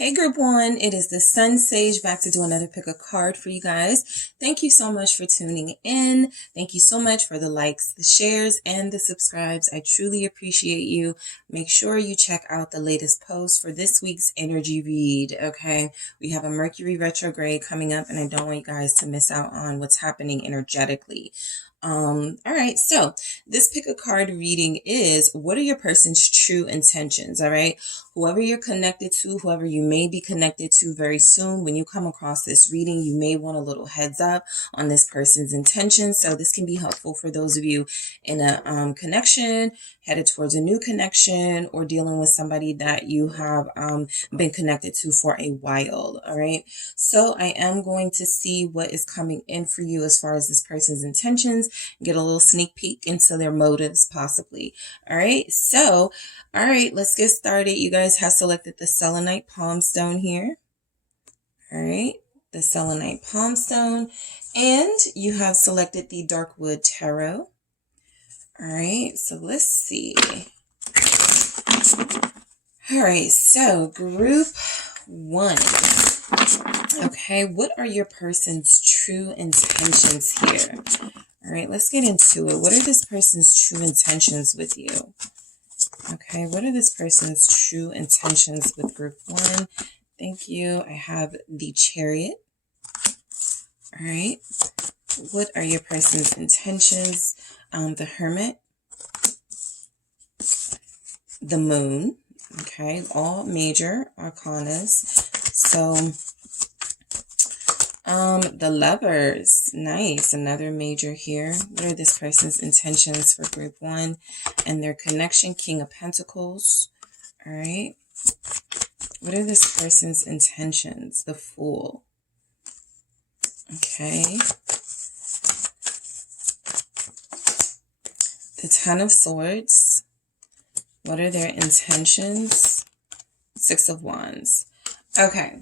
Hey group one, it is the SunSage back to do another pick a card for you guys. Thank you so much for tuning in. Thank you so much for the likes, the shares, and the subscribes. I truly appreciate you. Make sure you check out the latest post for this week's energy read, okay? We have a Mercury retrograde coming up and I don't want you guys to miss out on what's happening energetically. All right, so this pick a card reading is, what are your person's true intentions? All right, whoever you're connected to, whoever you may be connected to very soon, when you come across this reading, you may want a little heads up on this person's intentions. So this can be helpful for those of you in a connection, headed towards a new connection, or dealing with somebody that you have been connected to for a while. All right, so I am going to see what is coming in for you as far as this person's intentions, get a little sneak peek into their motives possibly. All right, so all right, let's get started. You guys have selected the selenite palm stone here. All right, the selenite palm stone, and you have selected the dark wood tarot. All right, so let's see. All right, so group one. Okay, what are your person's true intentions here? All right, let's get into it. What are this person's true intentions with you? Okay, what are this person's true intentions with group one? Thank you. I have the Chariot. All right, what are your person's intentions? The Hermit, the Moon. Okay, all major arcanas. So the Lovers, nice, another major here. What are this person's intentions for group one and their connection? King of Pentacles. All right, what are this person's intentions? The Fool. Okay, the Ten of Swords. What are their intentions? Six of Wands. Okay.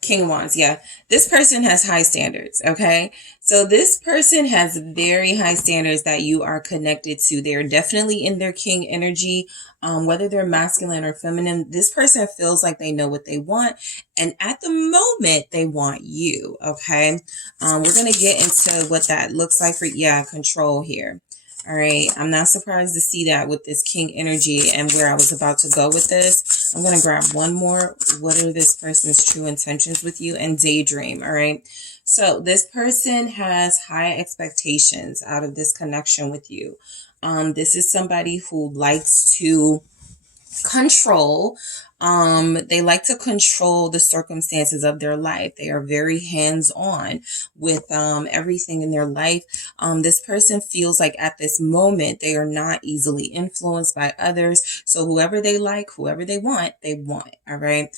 King of Wands, yeah. This person has high standards, okay? So this person has very high standards that you are connected to. They're definitely in their king energy, whether they're masculine or feminine. This person feels like they know what they want, and at the moment, they want you, okay? We're going to get into what that looks like for, control here. All right, I'm not surprised to see that with this king energy and where I was about to go with this. I'm going to grab one more. What are this person's true intentions with you? And daydream, all right? So this person has high expectations out of this connection with you. This is somebody who likes to control. They like to control the circumstances of their life. They are very hands-on with everything in their life. This person feels like at this moment they are not easily influenced by others. So whoever they like, whoever they want, all right?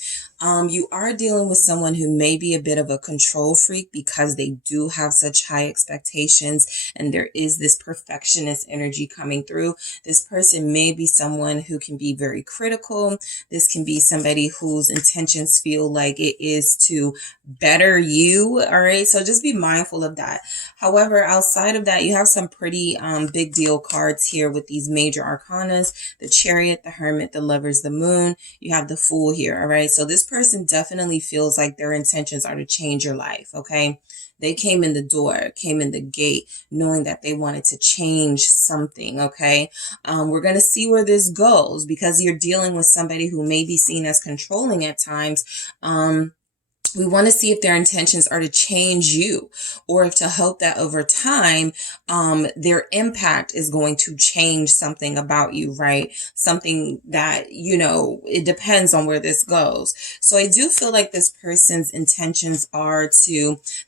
You are dealing with someone who may be a bit of a control freak because they do have such high expectations and there is this perfectionist energy coming through. This person may be someone who can be very critical. This can be somebody whose intentions feel like it is to better you. All right, so just be mindful of that. However, outside of that, you have some pretty big deal cards here with these major arcanas: the Chariot, the Hermit, the Lovers, the Moon. You have the Fool here. All right, so this person definitely feels like their intentions are to change your life. Okay, they came in the door, came in the gate, knowing that they wanted to change something, okay? We're going to see where this goes because you're dealing with somebody who may be seen as controlling at times. We want to see if their intentions are to change you or if to hope that over time, their impact is going to change something about you, right? Something that, it depends on where this goes. So I do feel like this person's intentions are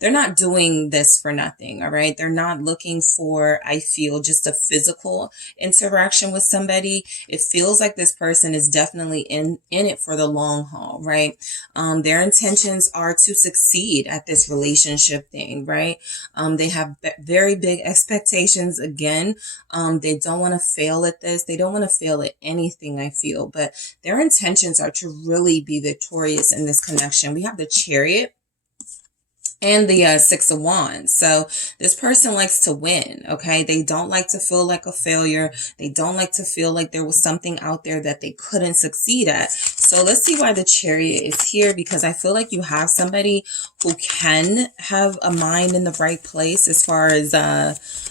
they're not doing this for nothing, all right? They're not looking for, I feel, just a physical interaction with somebody. It feels like this person is definitely in it for the long haul, right? Their intentions are to succeed at this relationship thing, right? They have very big expectations. Again, they don't want to fail at this. They don't want to fail at anything, I feel, but their intentions are to really be victorious in this connection. We have the Chariot and the Six of Wands. So this person likes to win, okay? They don't like to feel like a failure. They don't like to feel like there was something out there that they couldn't succeed at. So let's see why the Chariot is here, because I feel like you have somebody who can have a mind in the right place as far as,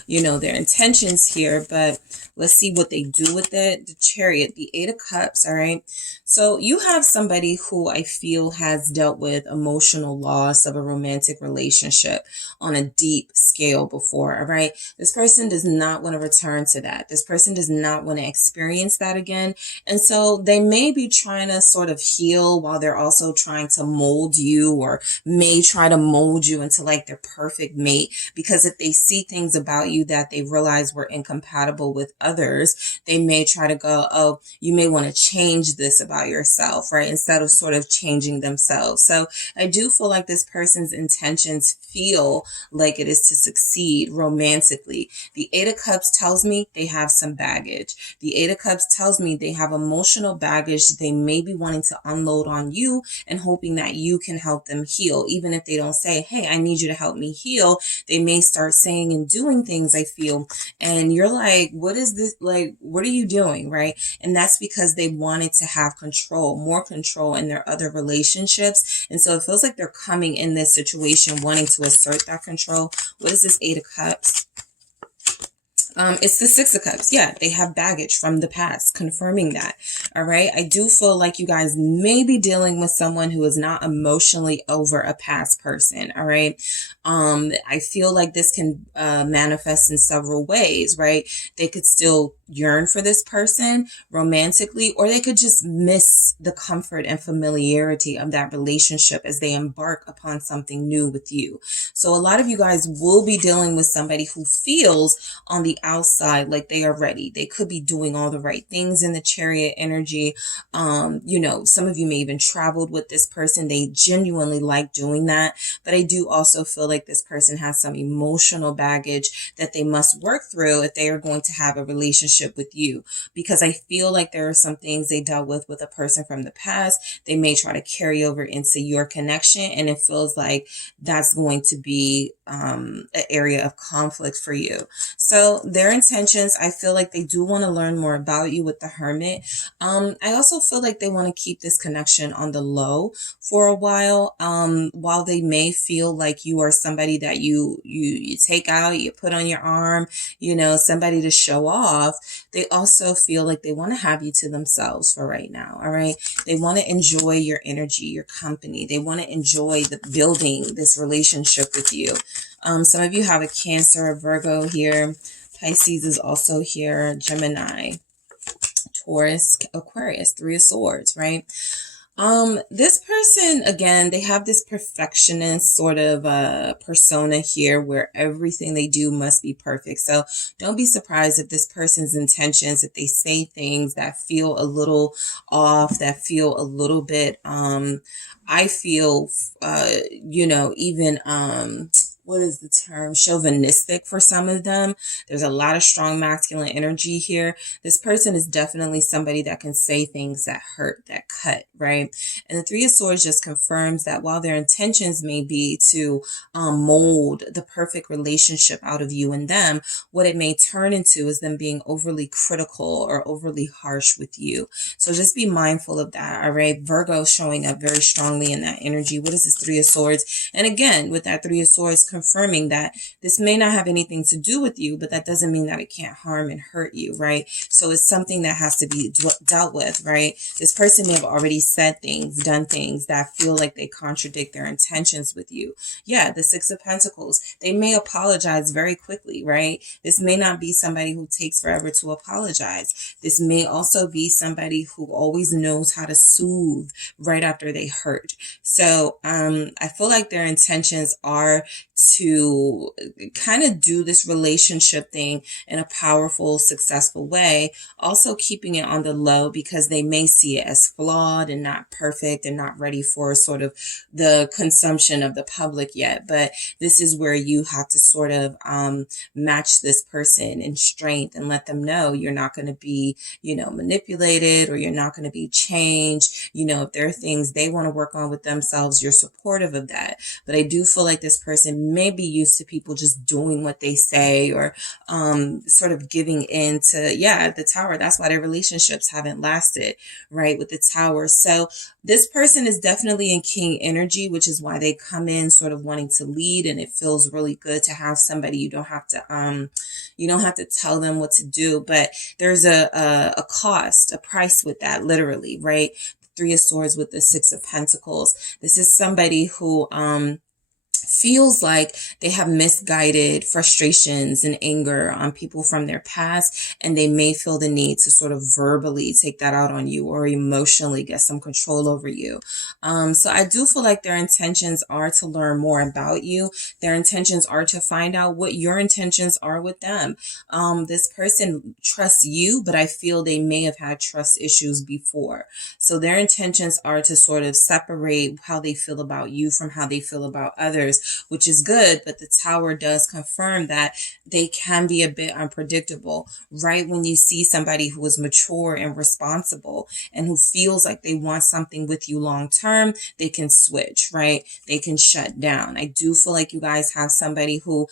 you know, their intentions here. But let's see what they do with it. The Chariot, the Eight of Cups, all right? So you have somebody who I feel has dealt with emotional loss of a romantic relationship on a deep scale before, all right? This person does not want to return to that. This person does not want to experience that again. And so they may be trying to sort of heal while they're also trying to mold you, or may try to mold you into like their perfect mate. Because if they see things about you that they realize were incompatible with others, they may try to go, oh, you may want to change this about yourself, right? Instead of sort of changing themselves. So I do feel like this person's intentions feel like it is to succeed romantically. The Eight of Cups tells me they have some baggage. The Eight of Cups tells me they have emotional baggage they may be wanting to unload on you and hoping that you can help them heal. Even if they don't say, hey, I need you to help me heal, they may start saying and doing things, I feel, and you're like, what is this? Like, what are you doing? Right? And that's because they wanted to have control, more control in their other relationships. And so it feels like they're coming in this situation wanting to assert that control. What is this Eight of Cups? It's the Six of Cups. Yeah, they have baggage from the past, confirming that. All right. I do feel like you guys may be dealing with someone who is not emotionally over a past person. All right. I feel like this can manifest in several ways, right? They could still yearn for this person romantically, or they could just miss the comfort and familiarity of that relationship as they embark upon something new with you. So a lot of you guys will be dealing with somebody who feels on the outside like they are ready. They could be doing all the right things in the Chariot energy. You know, some of you may even traveled with this person. They genuinely like doing that. But I do also feel like this person has some emotional baggage that they must work through if they are going to have a relationship with you, because I feel like there are some things they dealt with a person from the past. They may try to carry over into your connection, and it feels like that's going to be an area of conflict for you. So their intentions, I feel like they do want to learn more about you with the Hermit. I also feel like they want to keep this connection on the low for a while. While they may feel like you are somebody that you take out, you put on your arm, you know, somebody to show off, they also feel like they want to have you to themselves for right now. All right. They want to enjoy your energy, your company. They want to enjoy the building this relationship with you. Some of you have a Cancer, a Virgo here. Pisces is also here. Gemini, Taurus, Aquarius, Three of Swords, right? This person, again, they have this perfectionist sort of persona here where everything they do must be perfect. So don't be surprised if this person's intentions, if they say things that feel a little off, that feel a little bit, I feel, you know, even, what is the term? Chauvinistic for some of them. There's a lot of strong masculine energy here. This person is definitely somebody that can say things that hurt, that cut, right? And the Three of Swords just confirms that while their intentions may be to mold the perfect relationship out of you and them, what it may turn into is them being overly critical or overly harsh with you. So just be mindful of that, all right? Virgo showing up very strongly in that energy. What is this Three of Swords? And again, with that Three of Swords, confirming that this may not have anything to do with you, but that doesn't mean that it can't harm and hurt you, right? So it's something that has to be dealt with, right? This person may have already said things, done things that feel like they contradict their intentions with you. Yeah, the Six of Pentacles, they may apologize very quickly, right? This may not be somebody who takes forever to apologize. This may also be somebody who always knows how to soothe right after they hurt. So I feel like their intentions are to kind of do this relationship thing in a powerful, successful way, also keeping it on the low because they may see it as flawed and not perfect and not ready for sort of the consumption of the public yet. But this is where you have to sort of match this person in strength and let them know you're not going to be, you know, manipulated, or you're not going to be changed. You know, if there are things they want to work on with themselves, you're supportive of that. But I do feel like this person may be used to people just doing what they say, or sort of giving in to, yeah, the Tower. That's why their relationships haven't lasted, right, with the Tower. So this person is definitely in King energy, which is why they come in sort of wanting to lead, and it feels really good to have somebody. You don't have to tell them what to do, but there's a cost, a price with that, literally, right? Three of Swords with the Six of Pentacles. This is somebody who feels like they have misguided frustrations and anger on people from their past, and they may feel the need to sort of verbally take that out on you, or emotionally get some control over you. So I do feel like their intentions are to learn more about you. Their intentions are to find out what your intentions are with them. This person trusts you, but I feel they may have had trust issues before. So their intentions are to sort of separate how they feel about you from how they feel about others, which is good, but the Tower does confirm that they can be a bit unpredictable. Right when you see somebody who is mature and responsible and who feels like they want something with you long term, they can switch, right? They can shut down. I do feel like you guys have somebody who,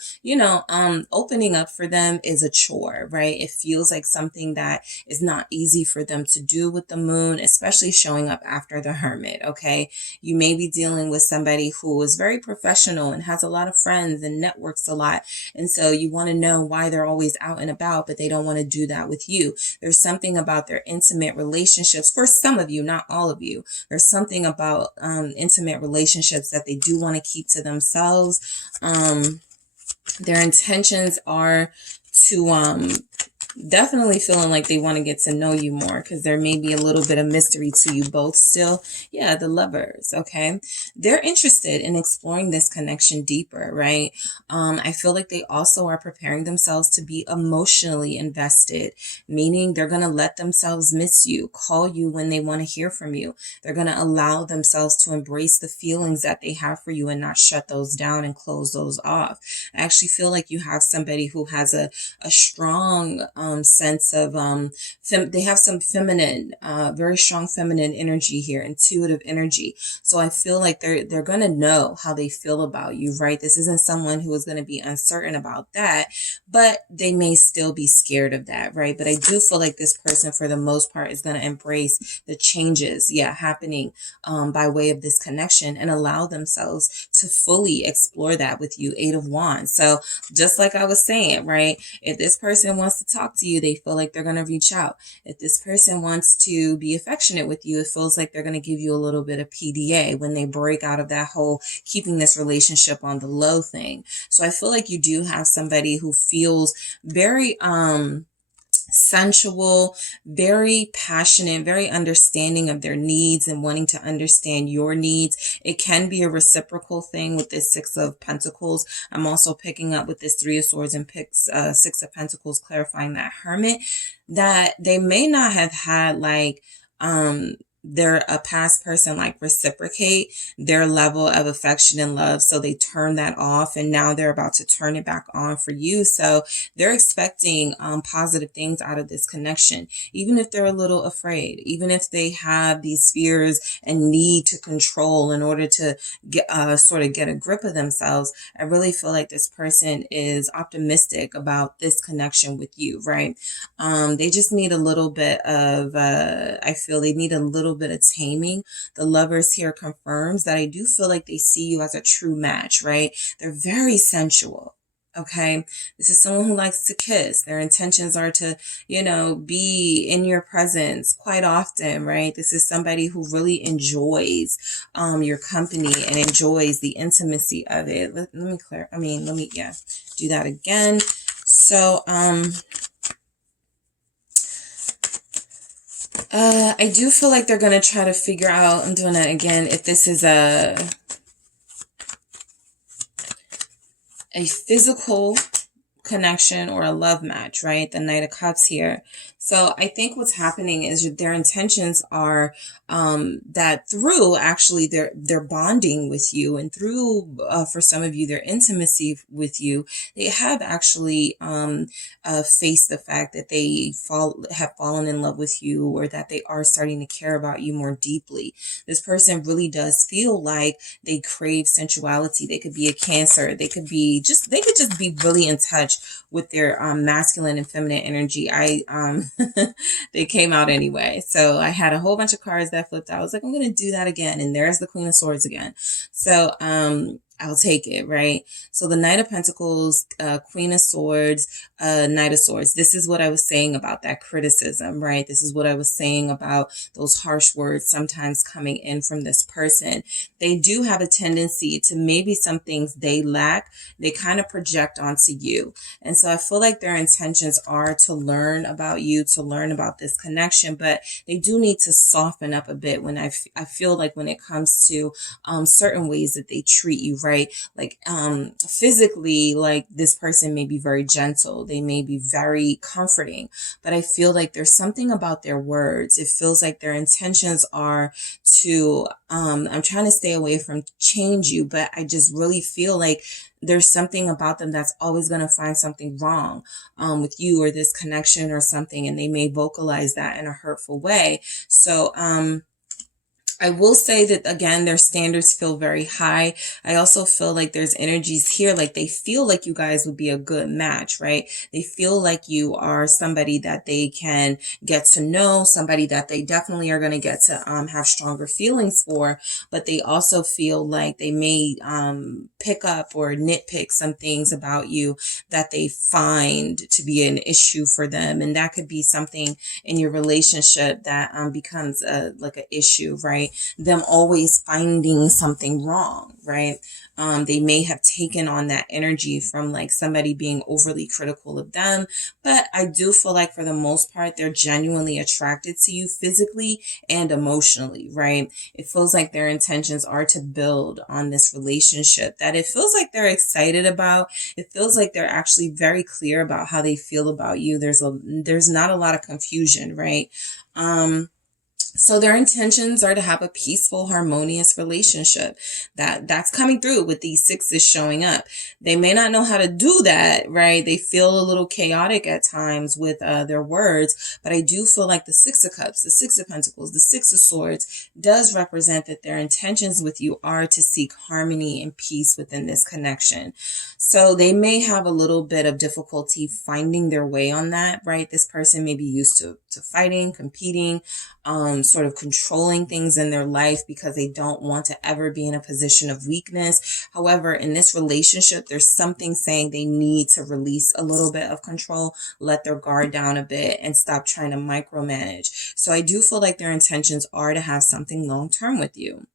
opening up for them is a chore, right? It feels like something that is not easy for them to do with the Moon, especially showing up after the Hermit, okay? You may be dealing with somebody who is very professional and has a lot of friends and networks a lot. And so you want to know why they're always out and about, but they don't want to do that with you. There's something about their intimate relationships. For some of you, not all of you, there's something about intimate relationships that they do want to keep to themselves. Their intentions are to definitely feeling like they want to get to know you more, because there may be a little bit of mystery to you both still. Yeah, the Lovers, okay? They're interested in exploring this connection deeper, right? I feel like they also are preparing themselves to be emotionally invested, meaning they're going to let themselves miss you, call you when they want to hear from you. They're going to allow themselves to embrace the feelings that they have for you and not shut those down and close those off. I actually feel like you have somebody who has a strong sense of they have some feminine, very strong feminine energy here, intuitive energy. So I feel like they're gonna know how they feel about you, right? This isn't someone who is going to be uncertain about that, but they may still be scared of that, right? But I do feel like this person, for the most part, is going to embrace the changes, happening by way of this connection, and allow themselves to fully explore that with you. Eight of Wands. So just like I was saying, right? If this person wants to talk to you, they feel like they're going to reach out. If this person wants to be affectionate with you, it feels like they're going to give you a little bit of PDA when they break out of that whole keeping this relationship on the low thing. So I feel like you do have somebody who feels very sensual, very passionate, very understanding of their needs and wanting to understand your needs. It can be a reciprocal thing with this Six of Pentacles. I'm also picking up with this Three of Swords and Six of Pentacles, clarifying that Hermit, that they may not have had like a past person like reciprocate their level of affection and love, so they turn that off, and now they're about to turn it back on for you. So they're expecting positive things out of this connection, even if they're a little afraid, even if they have these fears and need to control in order to get sort of get a grip of themselves. I really feel like this person is optimistic about this connection with you, right? They just need a little bit of I feel they need a little bit of taming. The Lovers here confirms that I do feel like they see you as a true match, right? They're very sensual. Okay. This is someone who likes to kiss. Their intentions are to, be in your presence quite often, right? This is somebody who really enjoys, your company and enjoys the intimacy of it. Let me do that again. So, I do feel like they're going to try to figure out, I'm doing that again, if this is a physical connection or a love match, right? The Knight of Cups here. So I think what's happening is their intentions are that through actually their bonding with you, and through for some of you their intimacy with you, they have actually faced the fact that they have fallen in love with you, or that they are starting to care about you more deeply. This person really does feel like they crave sensuality. They could be a Cancer. They could just be really in touch with their masculine and feminine energy. They came out anyway. So I had a whole bunch of cards that flipped out. I was like, I'm going to do that again. And there's the Queen of Swords again. So, I'll take it, right? So the Knight of Pentacles, Queen of Swords, Knight of Swords. This is what I was saying about that criticism, right? This is what I was saying about those harsh words sometimes coming in from this person. They do have a tendency to, maybe some things they lack, they kind of project onto you. And so I feel like their intentions are to learn about you, to learn about this connection, but they do need to soften up a bit when I feel like when it comes to certain ways that they treat you, right? Like physically, like this person may be very gentle, they may be very comforting, but I feel like there's something about their words. It feels like their intentions are to I'm trying to stay away from change you, but I just really feel like there's something about them that's always going to find something wrong with you or this connection or something, and they may vocalize that in a hurtful way. So I will say that, again, their standards feel very high. I also feel like there's energies here, like they feel like you guys would be a good match, right? They feel like you are somebody that they can get to know, somebody that they definitely are going to get to have stronger feelings for, but they also feel like they may pick up or nitpick some things about you that they find to be an issue for them. And that could be something in your relationship that becomes like an issue, right? Them always finding something wrong, right? They may have taken on that energy from like somebody being overly critical of them, but I do feel like for the most part, they're genuinely attracted to you physically and emotionally, right? It feels like their intentions are to build on this relationship that it feels like they're excited about. It feels like they're actually very clear about how they feel about you. There's not a lot of confusion, right? So their intentions are to have a peaceful, harmonious relationship. That's coming through with these sixes showing up. They may not know how to do that, right? They feel a little chaotic at times with their words, but I do feel like the Six of Cups, the Six of Pentacles, the Six of Swords does represent that their intentions with you are to seek harmony and peace within this connection. So they may have a little bit of difficulty finding their way on that, right? This person may be used to fighting, competing, sort of controlling things in their life because they don't want to ever be in a position of weakness. However, in this relationship, there's something saying they need to release a little bit of control, let their guard down a bit, and stop trying to micromanage. So I do feel like their intentions are to have something long term with you.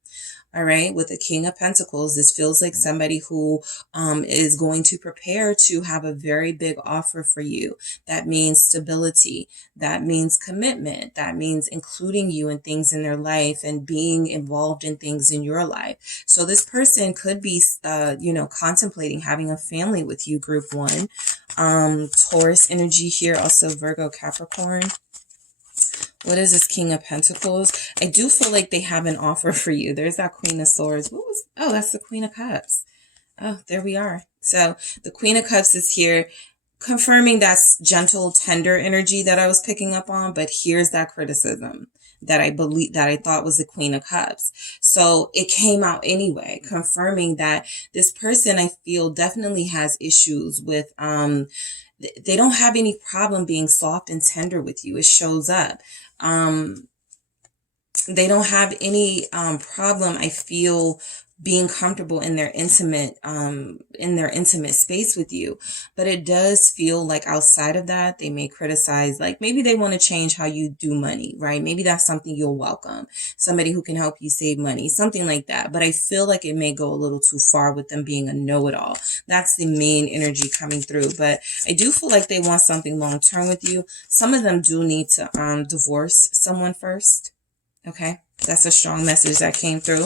All right. With the King of Pentacles, this feels like somebody who is going to prepare to have a very big offer for you. That means stability. That means commitment. That means including you in things in their life and being involved in things in your life. So this person could be, contemplating having a family with you, group one. Taurus energy here, also Virgo, Capricorn. What is this King of Pentacles? I do feel like they have an offer for you. There's that Queen of Swords. That's the Queen of Cups. Oh, there we are. So the Queen of Cups is here, confirming that gentle, tender energy that I was picking up on. But here's that criticism that I thought was the Queen of Cups. So it came out anyway, confirming that this person, I feel, definitely has issues with, they don't have any problem being soft and tender with you. It shows up. They don't have any problem, I feel, being comfortable in their intimate space with you. But it does feel like outside of that, they may criticize, like maybe they want to change how you do money, right? Maybe that's something you'll welcome. Somebody who can help you save money, something like that. But I feel like it may go a little too far with them being a know-it-all. That's the main energy coming through. But I do feel like they want something long-term with you. Some of them do need to divorce someone first. Okay, that's a strong message that came through.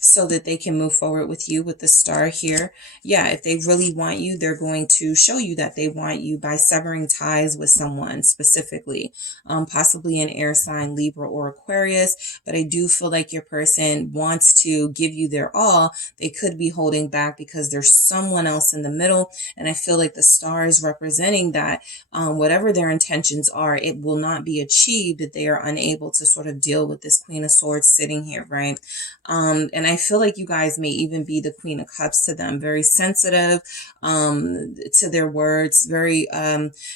So so that they can move forward with you with the star here. Yeah, if they really want you, they're going to show you that they want you by severing ties with someone specifically, possibly an air sign, Libra or Aquarius. But I do feel like your person wants to give you their all. They could be holding back because there's someone else in the middle. And I feel like the star is representing that whatever their intentions are, it will not be achieved if they are unable to sort of deal with this Queen of Swords sitting here, right? And I feel like you guys may even be the Queen of Cups to them, very sensitive to their words, very,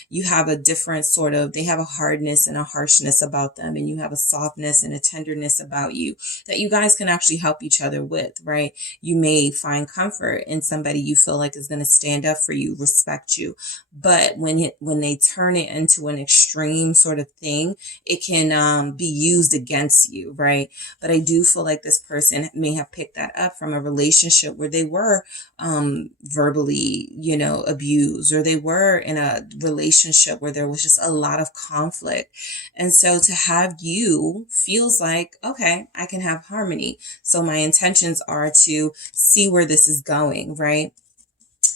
you have a different sort of, they have a hardness and a harshness about them, and you have a softness and a tenderness about you that you guys can actually help each other with, right? You may find comfort in somebody you feel like is going to stand up for you, respect you, but when they turn it into an extreme sort of thing, it can be used against you, right? But I do feel like this person may have picked that up from a relationship where they were verbally, you know, abused, or they were in a relationship where there was just a lot of conflict. And so to have you feels like, okay, I can have harmony. So my intentions are to see where this is going, right?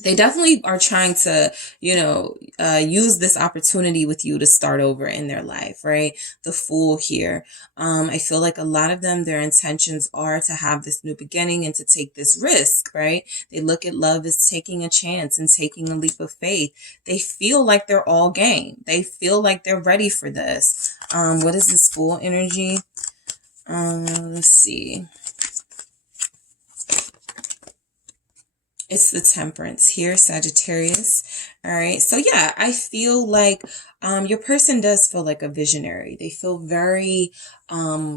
They definitely are trying to, you know, use this opportunity with you to start over in their life, right? The Fool here. I feel like a lot of them, their intentions are to have this new beginning and to take this risk, right? They look at love as taking a chance and taking a leap of faith. They feel like they're all game. They feel like they're ready for this. What is this Fool energy? Let's see. It's the Temperance here, Sagittarius. All right. So yeah, I feel like your person does feel like a visionary. They feel very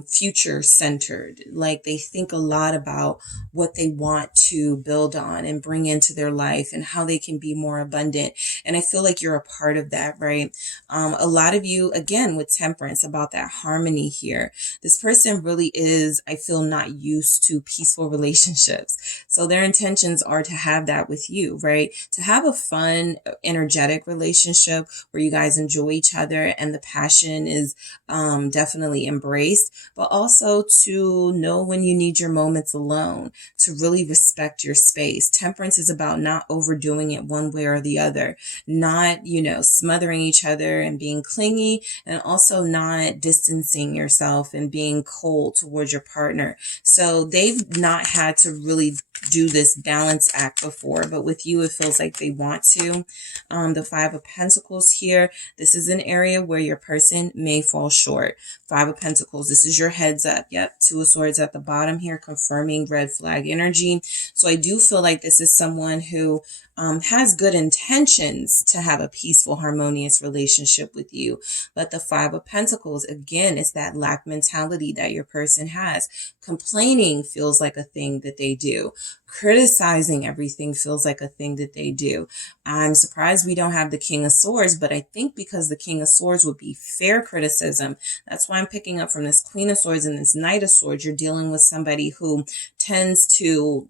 future centered. Like they think a lot about what they want to build on and bring into their life and how they can be more abundant. And I feel like you're a part of that, right? A lot of you, again, with Temperance, about that harmony here. This person really is, I feel, not used to peaceful relationships. So their intentions are to have that with you, right? To have a fun, energetic relationship where you guys enjoy each other and the passion is definitely embraced, but also to know when you need your moments alone, to really respect your space. Temperance is about not overdoing it one way or the other, not, you know, smothering each other and being clingy, and also not distancing yourself and being cold towards your partner. So they've not had to really do this balance act before, but with you, it feels like they want to. The Five of Pentacles here. This is an area where your person may fall short. Five of Pentacles. This is your heads up. Yep. Two of Swords at the bottom here, confirming red flag energy. So I do feel like this is someone who has good intentions to have a peaceful, harmonious relationship with you. But the Five of Pentacles, again, it's that lack mentality that your person has. Complaining feels like a thing that they do. Criticizing everything feels like a thing that they do. I'm surprised we don't have the King of Swords, but I think because the King of Swords would be fair criticism, that's why I'm picking up from this Queen of Swords and this Knight of Swords. You're dealing with somebody who tends to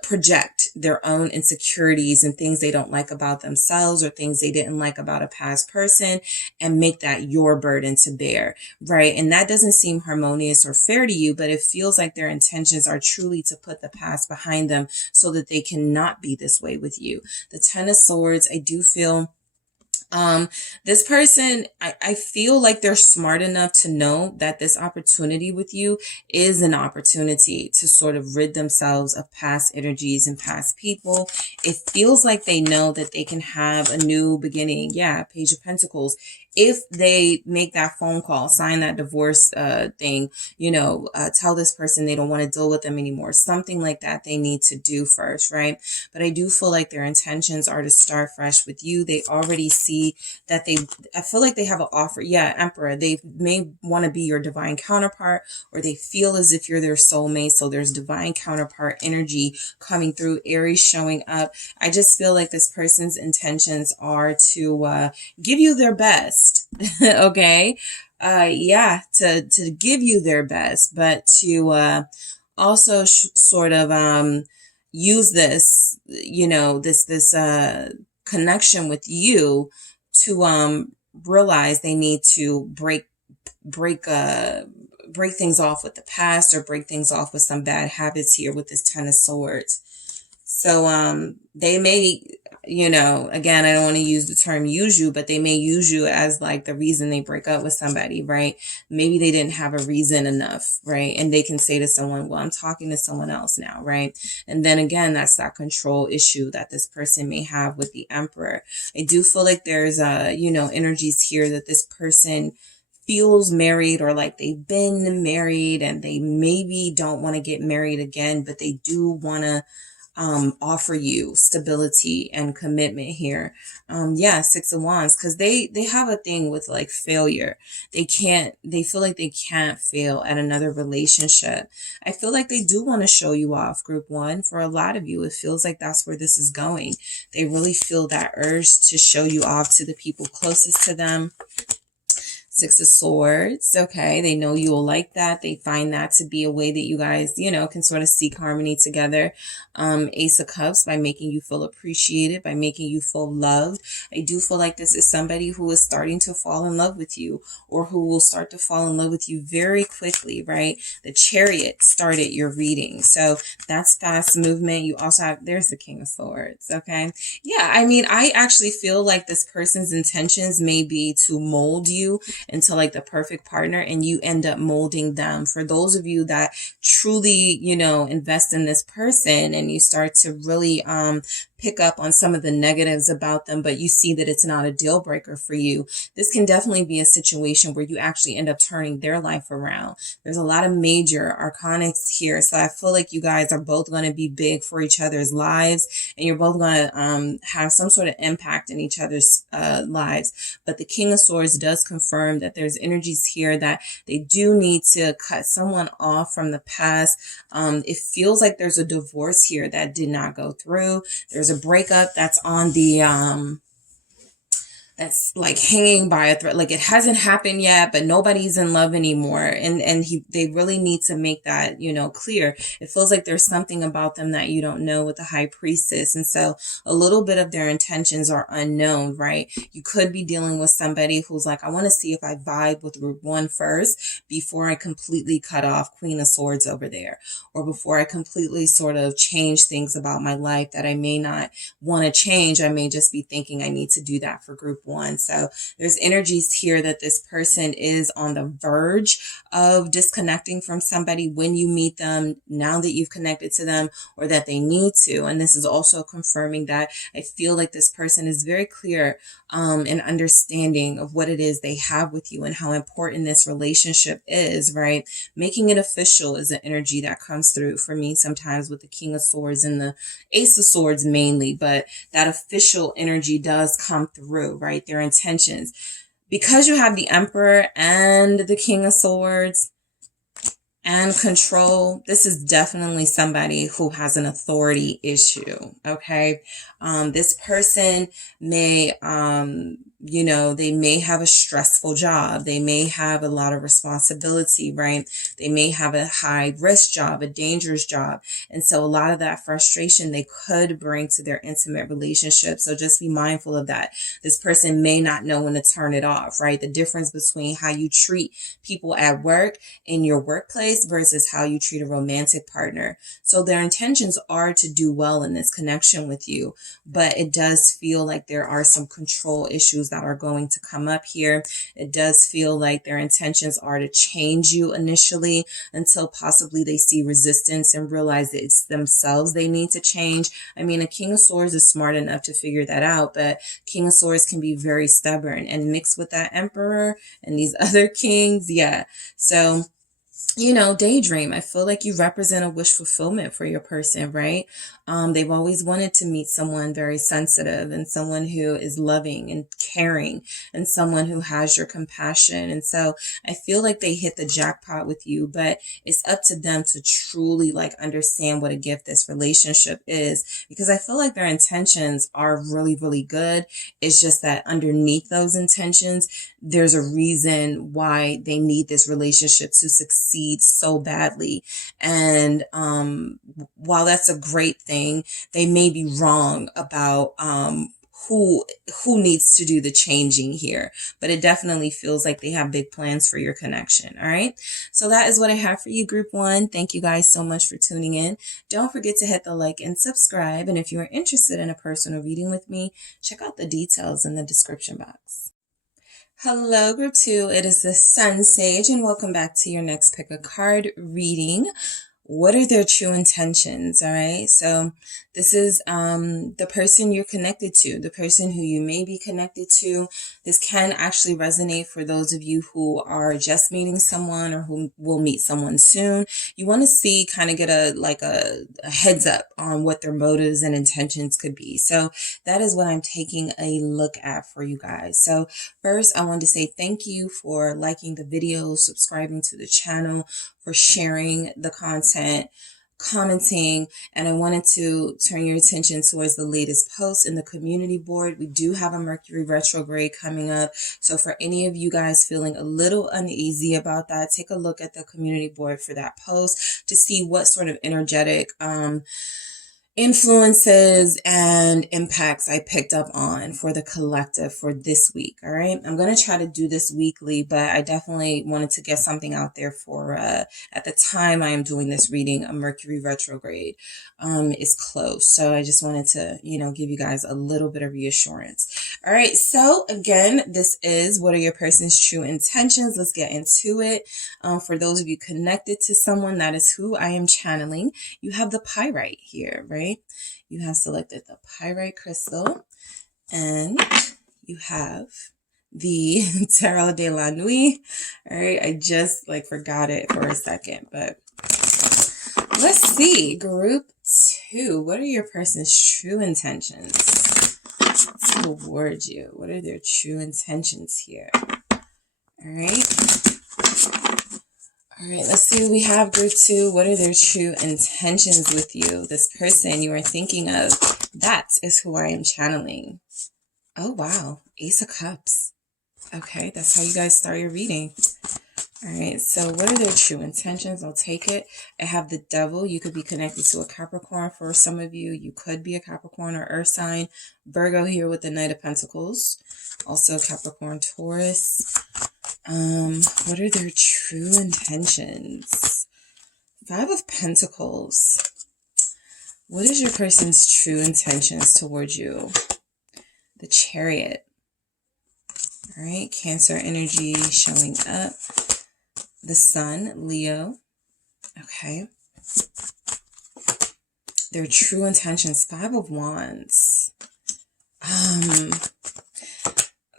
project their own insecurities and things they don't like about themselves or things they didn't like about a past person and make that your burden to bear, right? And that doesn't seem harmonious or fair to you, but it feels like their intentions are truly to put the past behind them so that they cannot be this way with you. The Ten of Swords, I do feel this person, I feel like they're smart enough to know that this opportunity with you is an opportunity to sort of rid themselves of past energies and past people. It feels like they know that they can have a new beginning. Yeah, Page of Pentacles. If they make that phone call, sign that divorce thing, you know, tell this person they don't want to deal with them anymore. Something like that they need to do first, right? But I do feel like their intentions are to start fresh with you. They already see that I feel like they have an offer. Yeah, Emperor. They may want to be your divine counterpart, or they feel as if you're their soulmate. So there's divine counterpart energy coming through, Aries showing up. I just feel like this person's intentions are to give you their best. Okay. Yeah, to give you their best, but to also sort of use this, you know, this connection with you to realize they need to break break things off with the past or break things off with some bad habits here with this Ten of Swords. So they may, you know, again, I don't want to use the term use you, but they may use you as like the reason they break up with somebody, right? Maybe they didn't have a reason enough, right? And they can say to someone, well, I'm talking to someone else now, right? And then again, that's that control issue that this person may have with the Emperor. I do feel like there's, you know, energies here that this person feels married or like they've been married and they maybe don't want to get married again, but they do want to offer you stability and commitment here. Yeah, Six of Wands, because they have a thing with like failure. They feel like they can't fail at another relationship. I feel like they do want to show you off, group one. For a lot of you, it feels like that's where this is going. They really feel that urge to show you off to the people closest to them. Six of Swords. Okay. They know you will like that. They find that to be a way that you guys, you know, can sort of seek harmony together. Ace of Cups, by making you feel appreciated, by making you feel loved. I do feel like this is somebody who is starting to fall in love with you, or who will start to fall in love with you very quickly, right? The Chariot started your reading. So that's fast movement. You also have, there's the King of Swords. Okay. Yeah. I mean, I actually feel like this person's intentions may be to mold you into like the perfect partner, and you end up molding them. For those of you that truly, you know, invest in this person and you start to really pick up on some of the negatives about them, but you see that it's not a deal breaker for you, this can definitely be a situation where you actually end up turning their life around. There's a lot of major arcanics here, so I feel like you guys are both going to be big for each other's lives, and you're both going to have some sort of impact in each other's lives. But the King of Swords does confirm that there's energies here that they do need to cut someone off from the past. It feels like there's a divorce here that did not go through. There's a breakup that's on the that's like hanging by a thread. Like it hasn't happened yet, but nobody's in love anymore. And they really need to make that, you know, clear. It feels like there's something about them that you don't know with the High Priestess. And so a little bit of their intentions are unknown, right? You could be dealing with somebody who's like, I want to see if I vibe with group one first before I completely cut off Queen of Swords over there, or before I completely sort of change things about my life that I may not want to change. I may just be thinking I need to do that for group one. So there's energies here that this person is on the verge of disconnecting from somebody when you meet them, now that you've connected to them, or that they need to. And this is also confirming that I feel like this person is very clear and understanding of what it is they have with you and how important this relationship is, right? Making it official is an energy that comes through for me sometimes with the King of Swords and the Ace of Swords mainly, but that official energy does come through, right? Their intentions. Because you have the Emperor and the King of Swords and control, this is definitely somebody who has an authority issue, okay? This person may, you know, they may have a stressful job. They may have a lot of responsibility, right? They may have a high risk job, a dangerous job. And so a lot of that frustration they could bring to their intimate relationship. So just be mindful of that. This person may not know when to turn it off, right? The difference between how you treat people at work in your workplace versus how you treat a romantic partner. So their intentions are to do well in this connection with you, but it does feel like there are some control issues that are going to come up here. It does feel like their intentions are to change you initially until possibly they see resistance and realize that it's themselves they need to change. I mean, a King of Swords is smart enough to figure that out, but King of Swords can be very stubborn, and mixed with that Emperor and these other kings. Yeah. So, you know, daydream. I feel like you represent a wish fulfillment for your person, right? They've always wanted to meet someone very sensitive and someone who is loving and caring and someone who has your compassion. And so I feel like they hit the jackpot with you, but it's up to them to truly like understand what a gift this relationship is, because I feel like their intentions are really, really good. It's just that underneath those intentions, there's a reason why they need this relationship to succeed so badly. And while that's a great thing, they may be wrong about who needs to do the changing here, but it definitely feels like they have big plans for your connection. All right. So that is what I have for you, group one. Thank you guys so much for tuning in. Don't forget to hit the like and subscribe. And if you are interested in a personal reading with me, check out the details in the description box. Hello, group two. It is the Sun Sage, and welcome back to your next pick a card reading. What are their true intentions? All right. So this is the person you're connected to, the person who you may be connected to. This can actually resonate for those of you who are just meeting someone or who will meet someone soon. You want to see, kind of get a heads up on what their motives and intentions could be. So that is what I'm taking a look at for you guys. So first, I want to say thank you for liking the video, subscribing to the channel, for sharing the content, commenting, and I wanted to turn your attention towards the latest post in the community board. We do have a Mercury retrograde coming up, so for any of you guys feeling a little uneasy about that, take a look at the community board for that post to see what sort of energetic influences and impacts I picked up on for the collective for this week. All right. I'm going to try to do this weekly, but I definitely wanted to get something out there for, at the time I am doing this reading, a Mercury retrograde, is close. So I just wanted to, give you guys a little bit of reassurance. All right. So again, this is what are your person's true intentions? Let's get into it. For those of you connected to someone, that is who I am channeling. You have the pyrite here, right? You have selected the pyrite crystal, and you have the Tarot de la Nuit. All right, I just forgot it for a second, but let's see. Group two, what are your person's true intentions towards you? What are their true intentions here? All right. All right, let's see what we have, group two. What are their true intentions with you? This person you are thinking of, that is who I am channeling. Oh, wow. Ace of Cups. Okay, that's how you guys start your reading. All right, so what are their true intentions? I'll take it. I have the Devil. You could be connected to a Capricorn for some of you. You could be a Capricorn or Earth sign. Virgo here with the Knight of Pentacles. Also Capricorn, Taurus. What are their true intentions? Five of Pentacles. What is your person's true intentions towards you? The Chariot. All right, Cancer energy showing up. The Sun, Leo. Okay. Their true intentions, Five of Wands.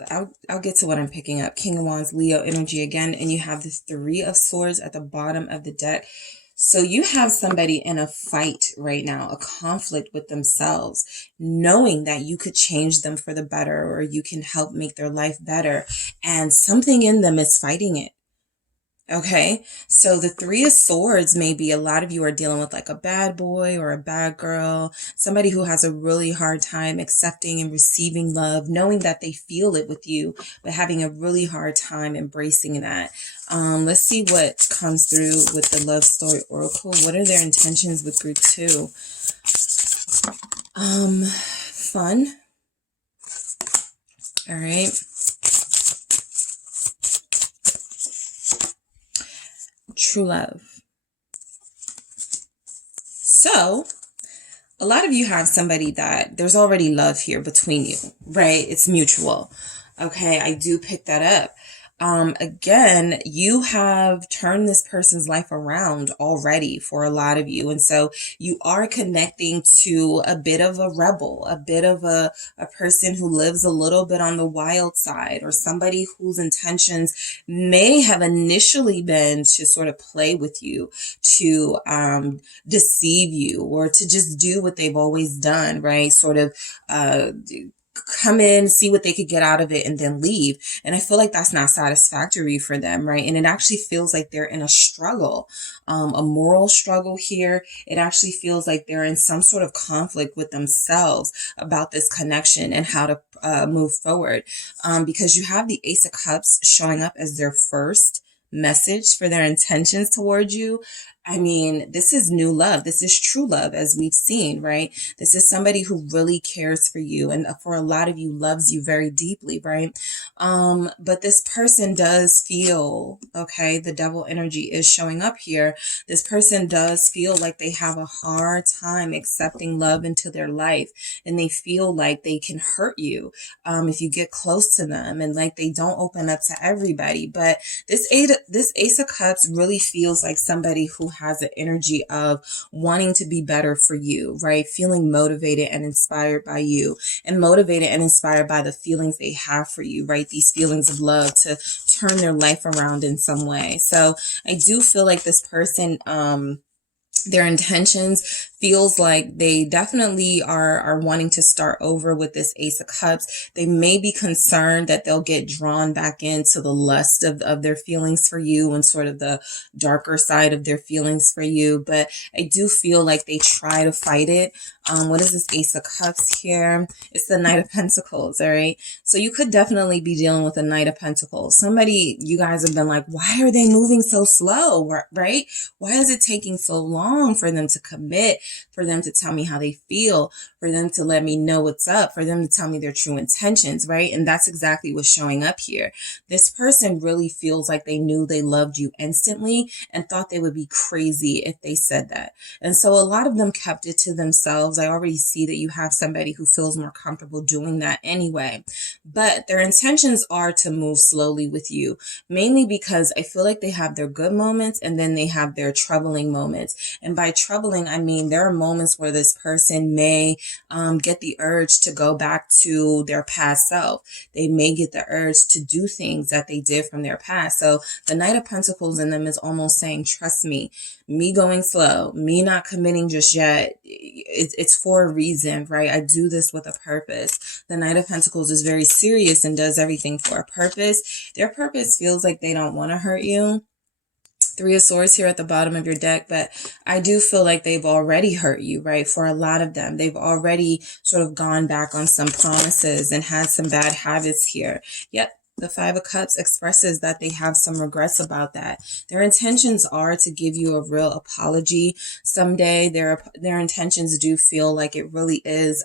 I'll get to what I'm picking up. King of Wands, Leo energy again, and you have this Three of Swords at the bottom of the deck. So you have somebody in a fight right now, a conflict with themselves, knowing that you could change them for the better, or you can help make their life better, and something in them is fighting it. Okay, so the Three of Swords, maybe a lot of you are dealing with a bad boy or a bad girl, somebody who has a really hard time accepting and receiving love, knowing that they feel it with you, but having a really hard time embracing that. Let's see what comes through with the Love Story Oracle. What are their intentions with group two? Fun. All right. True love. So a lot of you have somebody that there's already love here between you, right? It's mutual. Okay, I do pick that up. Again, you have turned this person's life around already for a lot of you. And so you are connecting to a bit of a rebel, a bit of a person who lives a little bit on the wild side, or somebody whose intentions may have initially been to sort of play with you, to deceive you, or to just do what they've always done, right? Sort of come in, see what they could get out of it, and then leave. And I feel like that's not satisfactory for them, right? And it actually feels like they're in a struggle, a moral struggle here. It actually feels like they're in some sort of conflict with themselves about this connection and how to move forward. Because you have the Ace of Cups showing up as their first message for their intentions towards you. I mean, this is new love. This is true love, as we've seen, right? This is somebody who really cares for you, and for a lot of you, loves you very deeply, right? But this person does feel, okay, the devil energy is showing up here. This person does feel like they have a hard time accepting love into their life, and they feel like they can hurt you if you get close to them, and like they don't open up to everybody. But this Ace of Cups really feels like somebody who has an energy of wanting to be better for you, right? Feeling motivated and inspired by you, and motivated and inspired by the feelings they have for you, right? These feelings of love to turn their life around in some way. So I do feel like this person, their intentions feels like they definitely are wanting to start over with this Ace of Cups. They may be concerned that they'll get drawn back into the lust of their feelings for you, and sort of the darker side of their feelings for you. But I do feel like they try to fight it. What is this Ace of Cups here? It's the Knight of Pentacles, all right? So you could definitely be dealing with a Knight of Pentacles. Somebody, you guys have been like, why are they moving so slow, right? Why is it taking so long for them to commit, for them to tell me how they feel, for them to let me know what's up, for them to tell me their true intentions, right? And that's exactly what's showing up here. This person really feels like they knew they loved you instantly and thought they would be crazy if they said that. And so a lot of them kept it to themselves. I already see that you have somebody who feels more comfortable doing that anyway. But their intentions are to move slowly with you, mainly because I feel like they have their good moments and then they have their troubling moments. And by troubling, I mean there are moments where this person may get the urge to go back to their past self. They may get the urge to do things that they did from their past. So the Knight of Pentacles in them is almost saying, trust me going slow, me not committing just yet, it's for a reason, right? I do this with a purpose. The Knight of Pentacles is very serious and does everything for a purpose. Their purpose feels like they don't want to hurt you. Three of Swords here at the bottom of your deck, but I do feel like they've already hurt you, right? For a lot of them, they've already sort of gone back on some promises and had some bad habits here. Yep. The Five of Cups expresses that they have some regrets about that. Their intentions are to give you a real apology someday. Their intentions do feel like it really is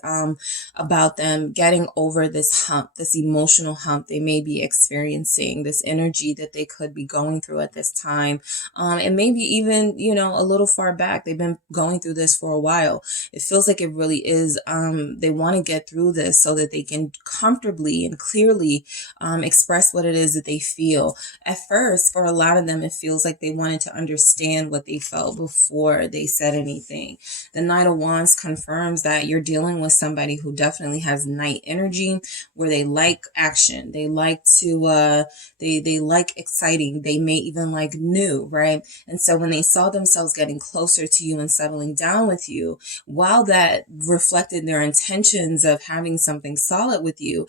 about them getting over this hump, this emotional hump they may be experiencing, this energy that they could be going through at this time. And maybe even, you know, a little far back. They've been going through this for a while. It feels like it really is, they want to get through this so that they can comfortably and clearly express what it is that they feel. At first, for a lot of them, it feels like they wanted to understand what they felt before they said anything. The Knight of Wands confirms that you're dealing with somebody who definitely has Knight energy, where they like action. They like to, they like exciting. They may even like new, right? And so when they saw themselves getting closer to you and settling down with you, while that reflected their intentions of having something solid with you,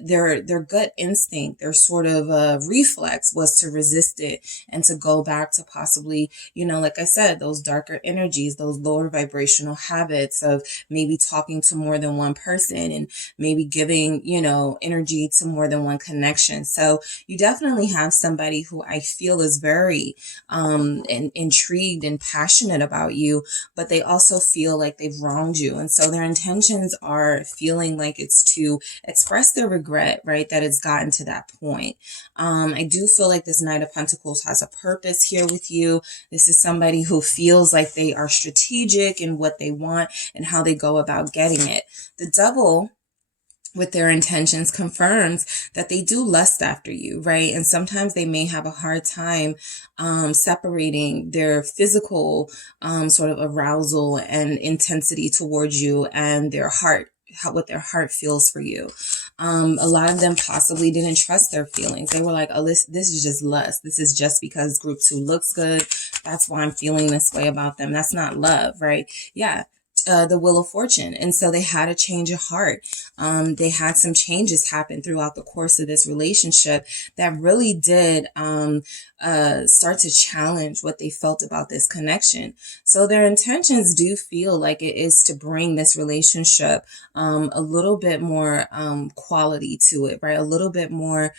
their gut instinct, their sort of reflex was to resist it and to go back to possibly, you know, like I said, those darker energies, those lower vibrational habits of maybe talking to more than one person and maybe giving, you know, energy to more than one connection. So you definitely have somebody who I feel is very intrigued and passionate about you, but they also feel like they've wronged you. And so their intentions are feeling like it's to express their regret, right? That it's gotten to that point. I do feel like this Knight of Pentacles has a purpose here with you. This is somebody who feels like they are strategic in what they want and how they go about getting it. The Devil, with their intentions, confirms that they do lust after you, right? And sometimes they may have a hard time separating their physical sort of arousal and intensity towards you and their heart, what their heart feels for you. A lot of them possibly didn't trust their feelings. They were like, oh, this is just lust. This is just because group 2 looks good. That's why I'm feeling this way about them. That's not love, right? Yeah. The Wheel of Fortune. And so they had a change of heart. They had some changes happen throughout the course of this relationship that really did start to challenge what they felt about this connection. So their intentions do feel like it is to bring this relationship a little bit more quality to it, right? A little bit more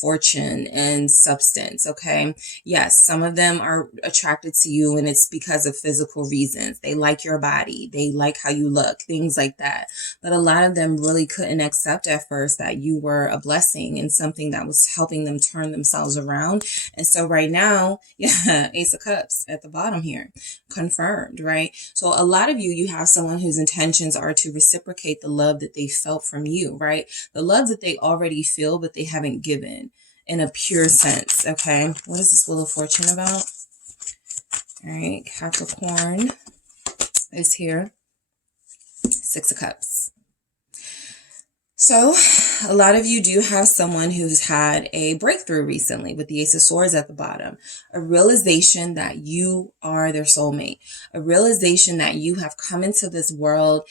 fortune and substance, okay? Yes, some of them are attracted to you and it's because of physical reasons. They like your body. They like how you look, things like that. But a lot of them really couldn't accept at first that you were a blessing and something that was helping them turn themselves around. And so right now, yeah, Ace of Cups at the bottom here, confirmed, right? So a lot of you have someone whose intentions are to reciprocate the love that they felt from you, right? The love that they already feel, but they haven't given in a pure sense, okay? What is this Wheel of Fortune about? All right, Capricorn is here. Six of Cups. So a lot of you do have someone who's had a breakthrough recently with the Ace of Swords at the bottom, a realization that you are their soulmate, a realization that you have come into this world,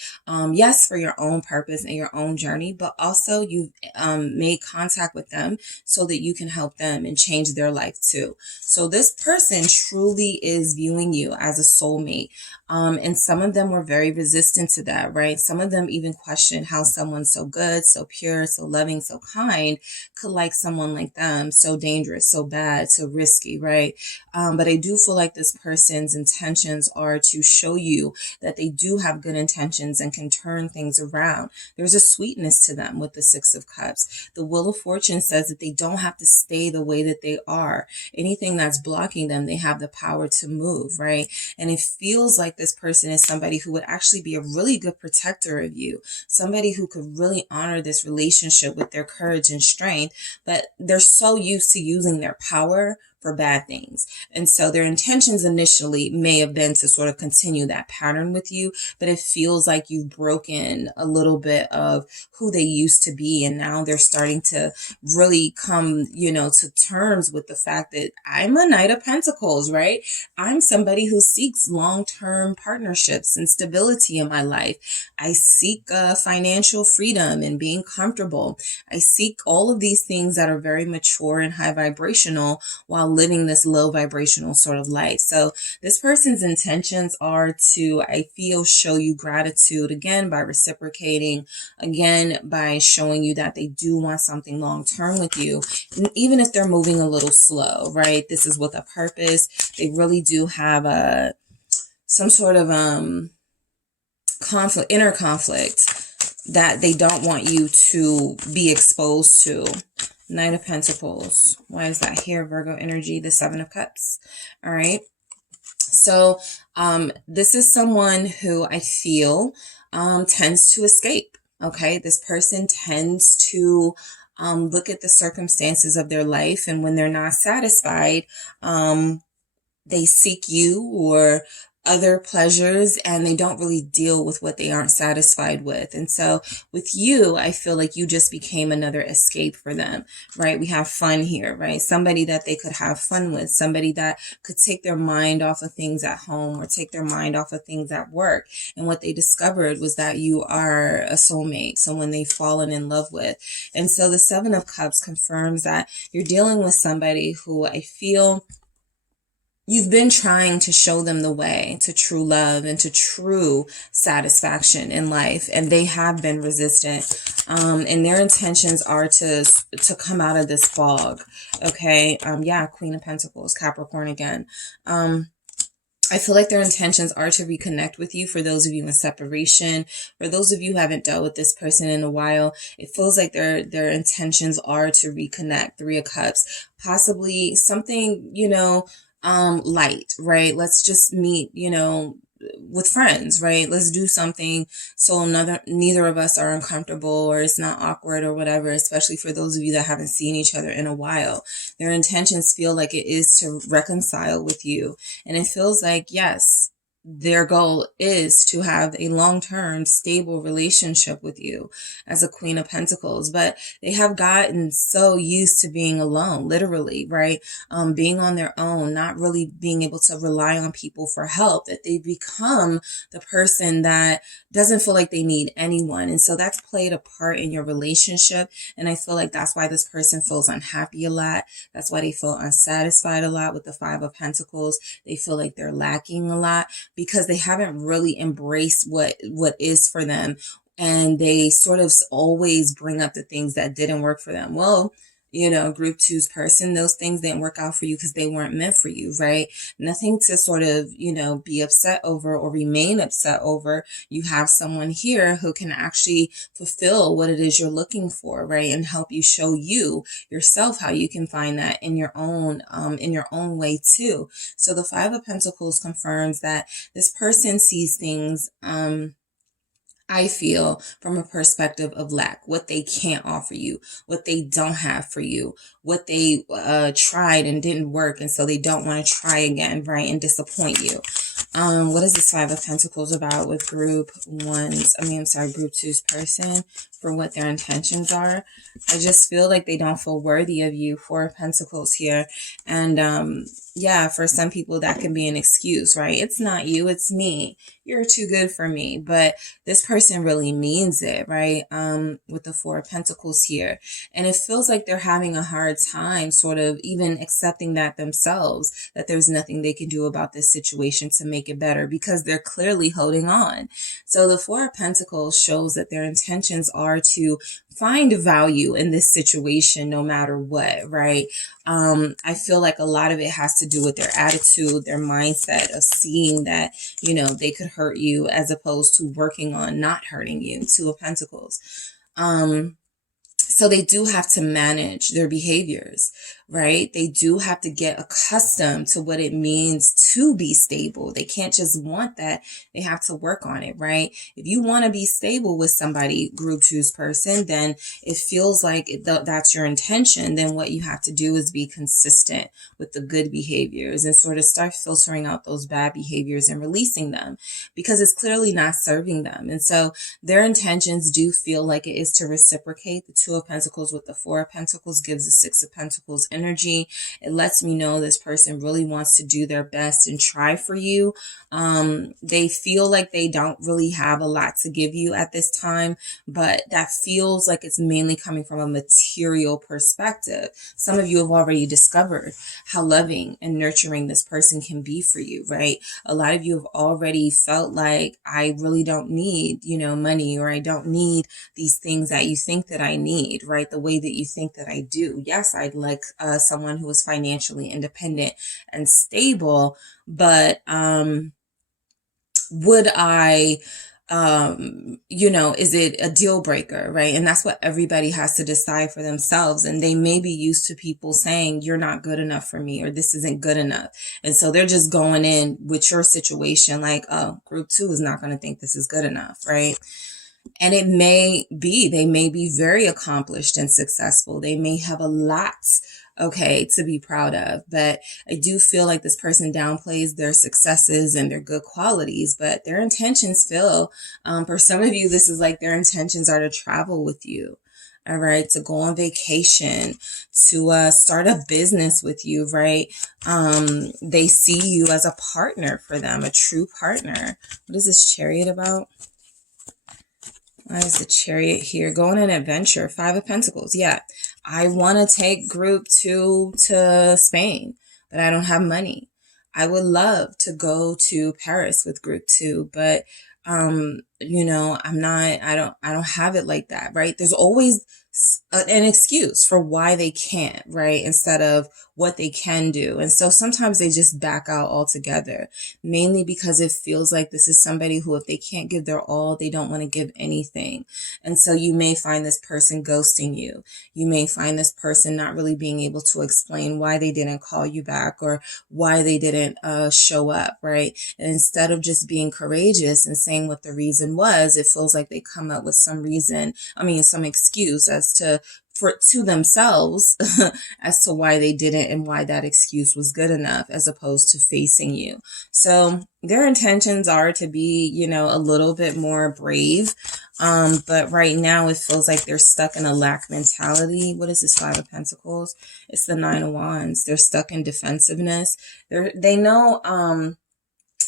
yes, for your own purpose and your own journey, but also you've made contact with them so that you can help them and change their life too. So this person truly is viewing you as a soulmate. And some of them were very resistant to that, right? Some of them even questioned how someone so good, so pure, so loving, so kind could like someone like them, so dangerous, so bad, so risky, right? But I do feel like this person's intentions are to show you that they do have good intentions and can turn things around. There's a sweetness to them with the Six of Cups. The Wheel of Fortune says that they don't have to stay the way that they are. Anything that's blocking them, they have the power to move, right? And it feels like this person is somebody who would actually be a really good protector of you, somebody who could really honor this relationship with their courage and strength, but they're so used to using their power for bad things. And so their intentions initially may have been to sort of continue that pattern with you, but it feels like you've broken a little bit of who they used to be. And now they're starting to really come, to terms with the fact that I'm a Knight of Pentacles, right? I'm somebody who seeks long-term partnerships and stability in my life. I seek financial freedom and being comfortable. I seek all of these things that are very mature and high vibrational while living this low vibrational sort of life. So this person's intentions are to, I feel, show you gratitude, again, by reciprocating, again, by showing you that they do want something long-term with you, even if they're moving a little slow, right? This is with a purpose. They really do have some sort of conflict, inner conflict that they don't want you to be exposed to. Knight of Pentacles. Why is that here? Virgo energy, the Seven of Cups. All right. So this is someone who I feel tends to escape. Okay. This person tends to look at the circumstances of their life, and when they're not satisfied, they seek you or other pleasures, and they don't really deal with what they aren't satisfied with. And so with you, I feel like you just became another escape for them, right? We have fun here, right? Somebody that they could have fun with, somebody that could take their mind off of things at home or take their mind off of things at work. And what they discovered was that you are a soulmate, someone they've fallen in love with. And so the Seven of Cups confirms that you're dealing with somebody who I feel you've been trying to show them the way to true love and to true satisfaction in life, and they have been resistant. And their intentions are to come out of this fog. Okay. Yeah. Queen of Pentacles, Capricorn again. I feel like their intentions are to reconnect with you. For those of you in separation, for those of you who haven't dealt with this person in a while, it feels like their intentions are to reconnect. Three of Cups, possibly something, light, right? Let's just meet, with friends, right? Let's do something so neither of us are uncomfortable or it's not awkward or whatever, especially for those of you that haven't seen each other in a while. Their intentions feel like it is to reconcile with you. And it feels like, yes, their goal is to have a long-term stable relationship with you as a Queen of Pentacles, but they have gotten so used to being alone, literally, right? Being on their own, not really being able to rely on people for help, that they become the person that doesn't feel like they need anyone. And so that's played a part in your relationship. And I feel like that's why this person feels unhappy a lot. That's why they feel unsatisfied a lot with the Five of Pentacles. They feel like they're lacking a lot because they haven't really embraced what is for them. And they sort of always bring up the things that didn't work for them. Well, you know, group two's person, those things didn't work out for you because they weren't meant for you, right? Nothing to sort of, you know, be upset over or remain upset over. You have someone here who can actually fulfill what it is you're looking for, right? And help you show you yourself how you can find that in your own way too. So the Five of Pentacles confirms that this person sees things, I feel, from a perspective of lack, what they can't offer you, what they don't have for you, what they tried and didn't work, and so they don't want to try again, right, and disappoint you. What is this Five of Pentacles about with group two's person, for what their intentions are? I just feel like they don't feel worthy of you. Four of Pentacles here. And yeah, for some people that can be an excuse, right? It's not you, it's me. You're too good for me. But this person really means it, right? With the Four of Pentacles here. And it feels like they're having a hard time sort of even accepting that themselves, that there's nothing they can do about this situation to make it better, because they're clearly holding on. So the Four of Pentacles shows that their intentions are to find value in this situation no matter what, right? I feel like a lot of it has to do with their attitude, their mindset of seeing that, you know, they could hurt you as opposed to working on not hurting you. Two of Pentacles. So they do have to manage their behaviors, right? They do have to get accustomed to what it means to be stable. They can't just want that. They have to work on it, right? If you want to be stable with somebody, group two's person, then it feels like that's your intention. Then what you have to do is be consistent with the good behaviors and sort of start filtering out those bad behaviors and releasing them, because it's clearly not serving them. And so their intentions do feel like it is to reciprocate. The Two of Pentacles with the Four of Pentacles gives the Six of Pentacles energy. It lets me know this person really wants to do their best and try for you. They feel like they don't really have a lot to give you at this time, but that feels like it's mainly coming from a material perspective. Some of you have already discovered how loving and nurturing this person can be for you, right? A lot of you have already felt like, I really don't need, you know, money, or I don't need these things that you think that I need, right? The way that you think that I do. Yes, I'd like someone who is financially independent and stable, but would I, you know, is it a deal breaker, right? And that's what everybody has to decide for themselves. And they may be used to people saying, you're not good enough for me, or this isn't good enough. And so they're just going in with your situation like, oh, group two is not going to think this is good enough, right? And it may be, they may be very accomplished and successful. They may have a lot, okay, to be proud of. But I do feel like this person downplays their successes and their good qualities, but their intentions feel, for some of you, this is like their intentions are to travel with you. All right, to go on vacation, to start a business with you, right? They see you as a partner for them, a true partner. What is this Chariot about? Why is the Chariot here? Go on an adventure. Five of Pentacles. Yeah. I want to take group two to Spain, but I don't have money. I would love to go to Paris with group two, but you know, I don't have it like that, right? There's always an excuse for why they can't, right? Instead of what they can do. And so sometimes they just back out altogether, mainly because it feels like this is somebody who, if they can't give their all, they don't want to give anything. And so you may find this person ghosting you. You may find this person not really being able to explain why they didn't call you back or why they didn't show up, right? And instead of just being courageous and saying what the reason reason was, it feels like they come up with some reason, some excuse to themselves as to why they didn't and why that excuse was good enough, as opposed to facing you. So their intentions are to be, a little bit more brave. But right now it feels like they're stuck in a lack mentality. What is this 5 of Pentacles? It's the 9 of Wands. They're stuck in defensiveness. They know,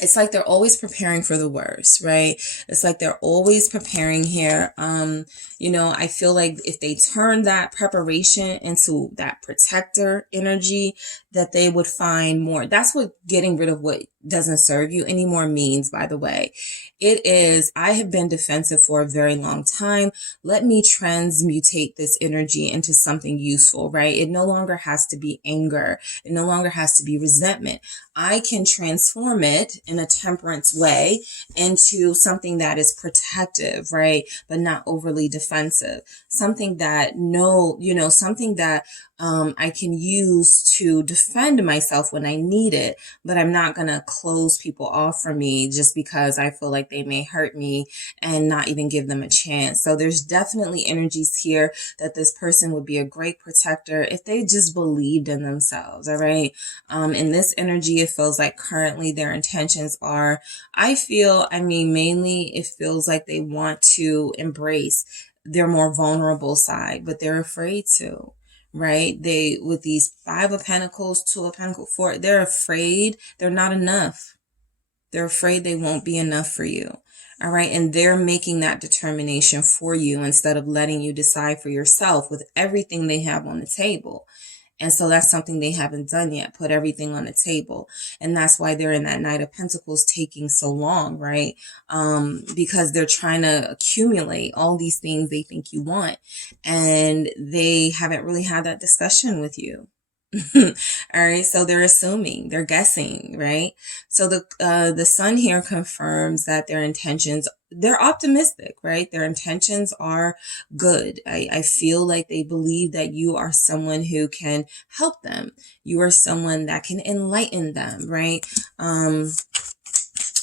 it's like they're always preparing for the worst, right? It's like they're always preparing here. I feel like if they turn that preparation into that protector energy, that they would find more. That's what getting rid of what doesn't serve you anymore means, by the way. It is, I have been defensive for a very long time. Let me transmutate this energy into something useful, right? It no longer has to be anger. It no longer has to be resentment. I can transform it in a temperance way into something that is protective, right? But not overly defensive. Something that I can use to defend myself when I need it, but I'm not going to close people off from me just because I feel like they may hurt me and not even give them a chance. So there's definitely energies here that this person would be a great protector if they just believed in themselves. All right. In this energy, it feels like currently their intentions are, mainly it feels like they want to embrace their more vulnerable side, but they're afraid to. Right? With these 5 of Pentacles, 2 of Pentacles, 4, they're afraid they're not enough. They're afraid they won't be enough for you. All right. And they're making that determination for you instead of letting you decide for yourself with everything they have on the table. And so that's something they haven't done yet, put everything on the table. And that's why they're in that Knight of Pentacles taking so long, right? Because they're trying to accumulate all these things they think you want. And they haven't really had that discussion with you. All right. So they're assuming, they're guessing, right? So the sun here confirms that their intentions, they're optimistic, right? Their intentions are good. I feel like they believe that you are someone who can help them. You are someone that can enlighten them, right?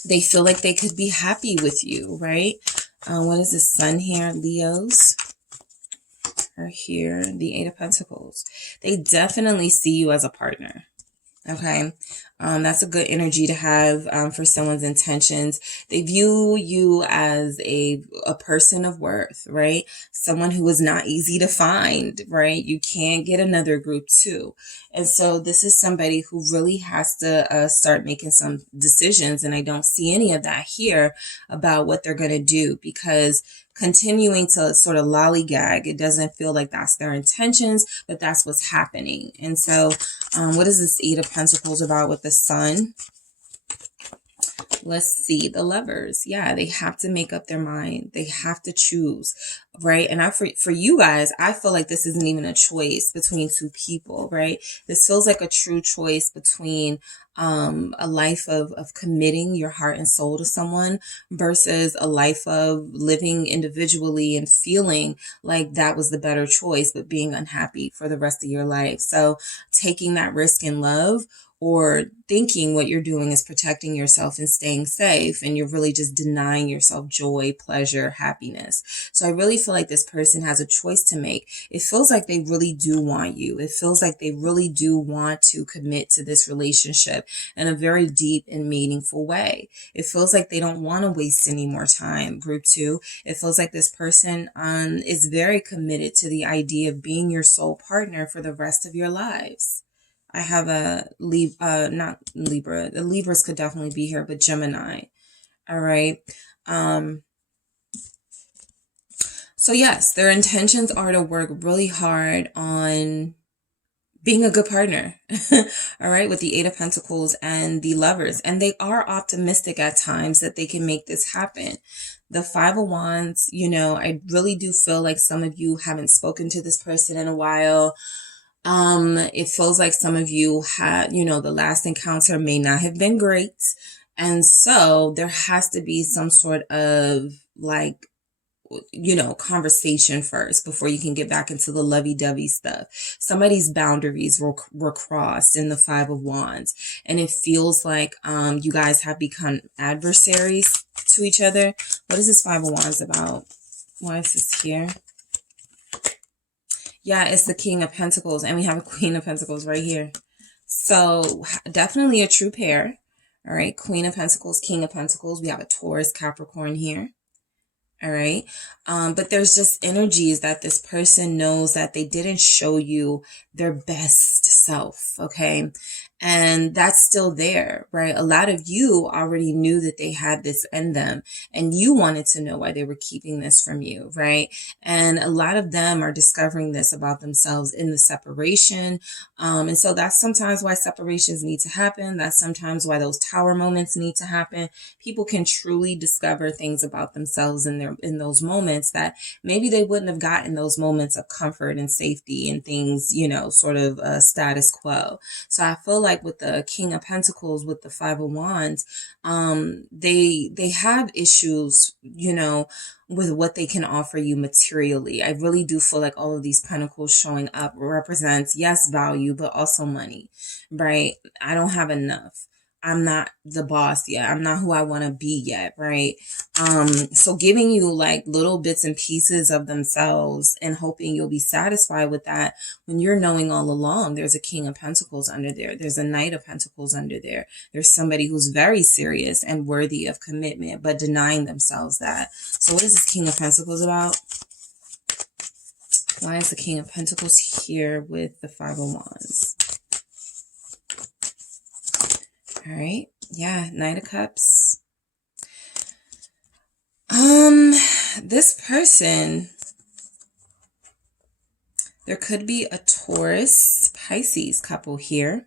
They feel like they could be happy with you, right? What is the sun here? Leos are here, the 8 of Pentacles. They definitely see you as a partner. Okay. That's a good energy to have for someone's intentions. They view you as a person of worth, right? Someone who is not easy to find, right? You can't get another group too. And so this is somebody who really has to start making some decisions. And I don't see any of that here about what they're going to do, because continuing to sort of lollygag, it doesn't feel like that's their intentions, but that's what's happening. And so what is this 8 of Pentacles about with the sun? Let's see, the Lovers. Yeah, they have to make up their mind. They have to choose, right? And for you guys, I feel like this isn't even a choice between two people, right? This feels like a true choice between a life of committing your heart and soul to someone versus a life of living individually and feeling like that was the better choice, but being unhappy for the rest of your life. So taking that risk in love, or thinking what you're doing is protecting yourself and staying safe, and you're really just denying yourself joy, pleasure, happiness. So I really feel like this person has a choice to make. It feels like they really do want you. It feels like they really do want to commit to this relationship in a very deep and meaningful way. It feels like they don't want to waste any more time. Group 2, it feels like this person is very committed to the idea of being your soul partner for the rest of your lives. I have not Libra. The Libras could definitely be here, but Gemini. All right. So yes, their intentions are to work really hard on being a good partner. All right. With the 8 of Pentacles and the Lovers. And they are optimistic at times that they can make this happen. The 5 of Wands, I really do feel like some of you haven't spoken to this person in a while. It feels like some of you had, the last encounter may not have been great. And so there has to be some sort of conversation first before you can get back into the lovey-dovey stuff. Somebody's boundaries were crossed in the Five of Wands, and it feels like you guys have become adversaries to each other. What is this Five of Wands about? Why is this here? Yeah, it's the King of Pentacles, and we have a Queen of Pentacles right here. So definitely a true pair. All right, Queen of Pentacles, King of Pentacles. We have a Taurus, Capricorn here. All right. But there's just energies that this person knows that they didn't show you their best self. Okay. And that's still there, right? A lot of you already knew that they had this in them, and you wanted to know why they were keeping this from you, right? And a lot of them are discovering this about themselves in the separation. And so that's sometimes why separations need to happen. That's sometimes why those tower moments need to happen. People can truly discover things about themselves in those moments that maybe they wouldn't have gotten those moments of comfort and safety and things, sort of status quo. So I feel like with the King of Pentacles, with the Five of Wands, they have issues, with what they can offer you materially. I really do feel like all of these pentacles showing up represents, yes, value, but also money, right? I don't have enough. I'm not the boss yet. I'm not who I want to be yet, right? So giving you like little bits and pieces of themselves and hoping you'll be satisfied with that, when you're knowing all along there's a King of Pentacles under there. There's a Knight of Pentacles under there. There's somebody who's very serious and worthy of commitment, but denying themselves that. So what is this King of Pentacles about? Why is the King of Pentacles here with the Five of Wands? All right. Yeah. Knight of Cups. This person, there could be a Taurus Pisces couple here.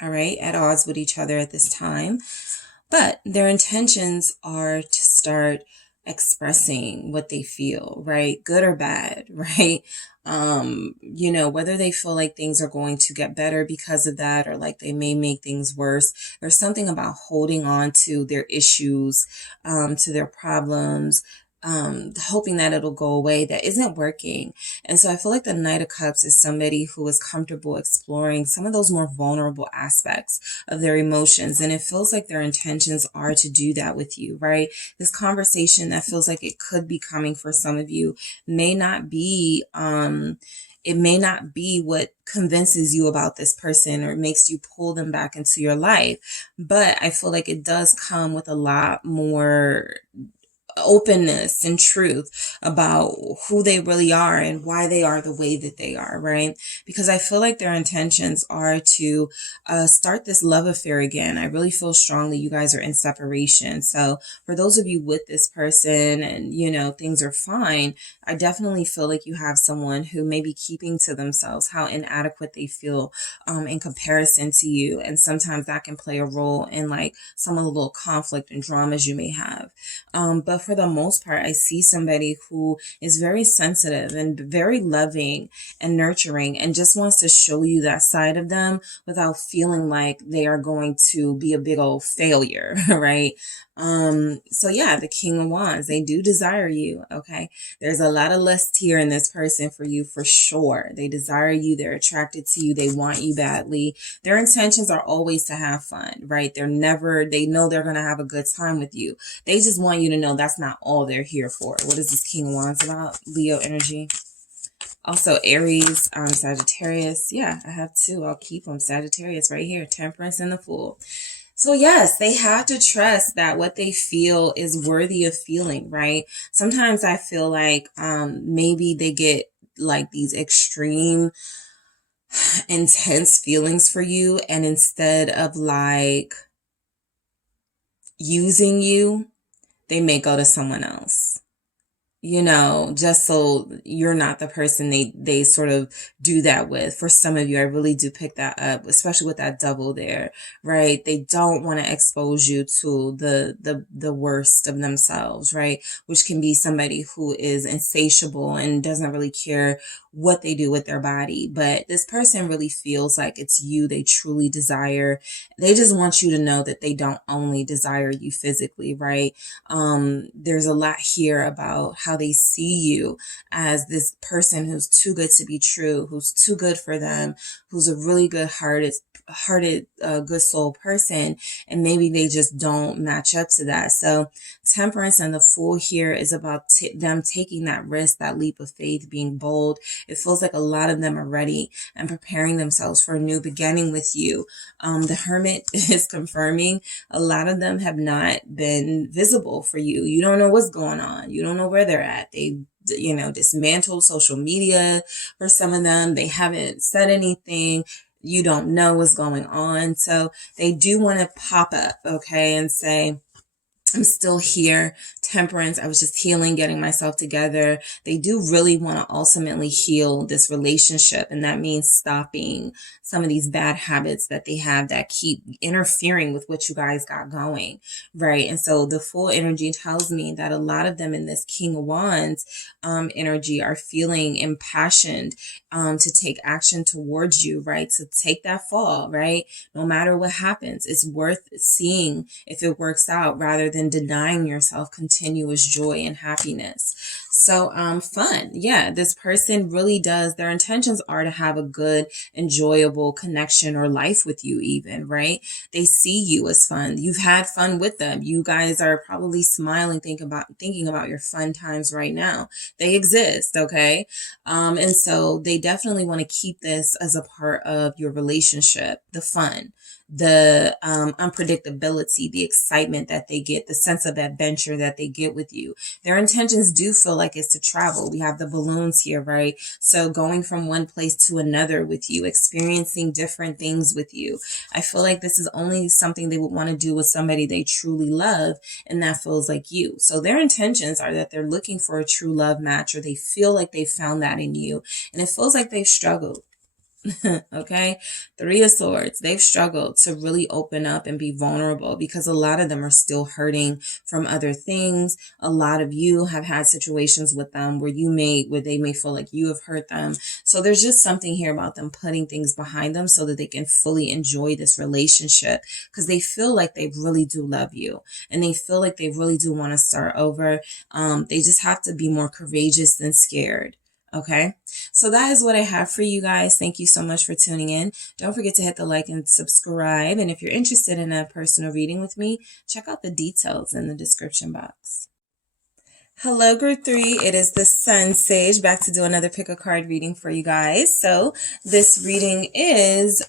All right. At odds with each other at this time, but their intentions are to start expressing what they feel, right? Good or bad, right? Whether they feel like things are going to get better because of that, or like they may make things worse. There's something about holding on to their issues, to their problems, hoping that it'll go away, that isn't working. And so I feel like the Knight of Cups is somebody who is comfortable exploring some of those more vulnerable aspects of their emotions. And it feels like their intentions are to do that with you, right? This conversation that feels like it could be coming for some of you may not be, it may not be what convinces you about this person or makes you pull them back into your life. But I feel like it does come with a lot more openness and truth about who they really are and why they are the way that they are, right? Because I feel like their intentions are to start this love affair again. I really feel strongly you guys are in separation. So for those of you with this person and, things are fine, I definitely feel like you have someone who may be keeping to themselves how inadequate they feel in comparison to you. And sometimes that can play a role in like some of the little conflict and dramas you may have. But for the most part, I see somebody who is very sensitive and very loving and nurturing and just wants to show you that side of them without feeling like they are going to be a big old failure, right? So yeah, the King of Wands, they do desire you, okay? There's a lot of lust here in this person for you, for sure. They desire you. They're attracted to you. They want you badly. Their intentions are always to have fun, right? They know they're going to have a good time with you. They just want you to know that's not all they're here for. What is this King of Wands about? Leo energy. Also Aries, Sagittarius. Yeah, I have two. I'll keep them. Sagittarius right here. Temperance and the Fool. So yes, they have to trust that what they feel is worthy of feeling, right? Sometimes I feel like maybe they get like these extreme, intense feelings for you, and instead of like using you, they may go to someone else. Just so you're not the person they sort of do that with. For some of you, I really do pick that up, especially with that double there, right? They don't want to expose you to the worst of themselves, right? Which can be somebody who is insatiable and doesn't really care what they do with their body. But this person really feels like it's you they truly desire. They just want you to know that they don't only desire you physically, right? There's a lot here about how how they see you, as this person who's too good to be true, who's too good for them, who's a really good hearted, good soul person, and maybe they just don't match up to that. So Temperance and the Fool here is about them taking that risk, that leap of faith, being bold. It feels like a lot of them are ready and preparing themselves for a new beginning with you. The Hermit is confirming a lot of them have not been visible for you. You don't know what's going on. You don't know where they're at. They, dismantled social media for some of them. They haven't said anything. You don't know what's going on. So they do want to pop up, okay, and say, I'm still here. Temperance, I was just healing, getting myself together. They do really want to ultimately heal this relationship. And that means stopping some of these bad habits that they have that keep interfering with what you guys got going, right? And so the Fool energy tells me that a lot of them in this King of Wands energy are feeling impassioned to take action towards you, right? To take that fall, right? No matter what happens, it's worth seeing if it works out rather than denying yourself continuous joy and happiness. So fun. Yeah, this person really does, their intentions are to have a good, enjoyable connection or life with you even, right? They see you as fun. You've had fun with them. You guys are probably smiling, thinking about your fun times right now. They exist, okay? And so they definitely want to keep this as a part of your relationship, the fun, the unpredictability, the excitement that they get, the sense of adventure that they get with you. Their intentions do feel like it's to travel. We have the balloons here, right? So going from one place to another with you, experiencing different things with you. I feel like this is only something they would want to do with somebody they truly love, and that feels like you. So their intentions are that they're looking for a true love match, or they feel like they found that in you, and it feels like they've struggled. Okay, Three of Swords. They've struggled to really open up and be vulnerable because a lot of them are still hurting from other things. A lot of you have had situations with them where they may feel like you have hurt them. So there's just something here about them putting things behind them so that they can fully enjoy this relationship, because they feel like they really do love you and they feel like they really do want to start over. They just have to be more courageous than scared. Okay, so that is what I have for you guys. Thank you so much for tuning in. Don't forget to hit the like and subscribe. And if you're interested in a personal reading with me, check out the details in the description box. Hello, Group 3. It is the SunSage, back to do another pick a card reading for you guys. So this reading is,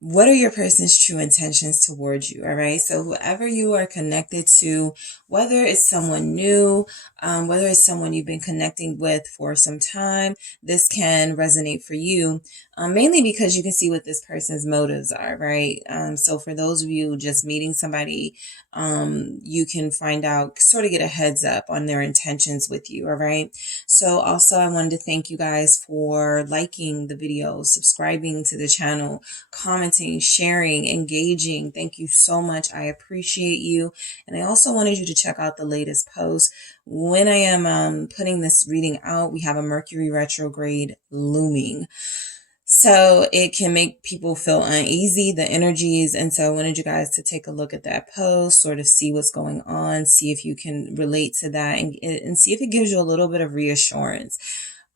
what are your person's true intentions towards you? All right. So whoever you are connected to, whether it's someone new, whether it's someone you've been connecting with for some time, this can resonate for you, mainly because you can see what this person's motives are, right? So for those of you just meeting somebody, you can find out, sort of get a heads up on their intentions with you. All right. So also I wanted to thank you guys for liking the video, subscribing to the channel, commenting, sharing, engaging. Thank you so much. I appreciate you. And I also wanted you to check out the latest post. When I am putting this reading out, we have a Mercury retrograde looming. So it can make people feel uneasy, the energies. And so I wanted you guys to take a look at that post, sort of see what's going on, see if you can relate to that, and see if it gives you a little bit of reassurance.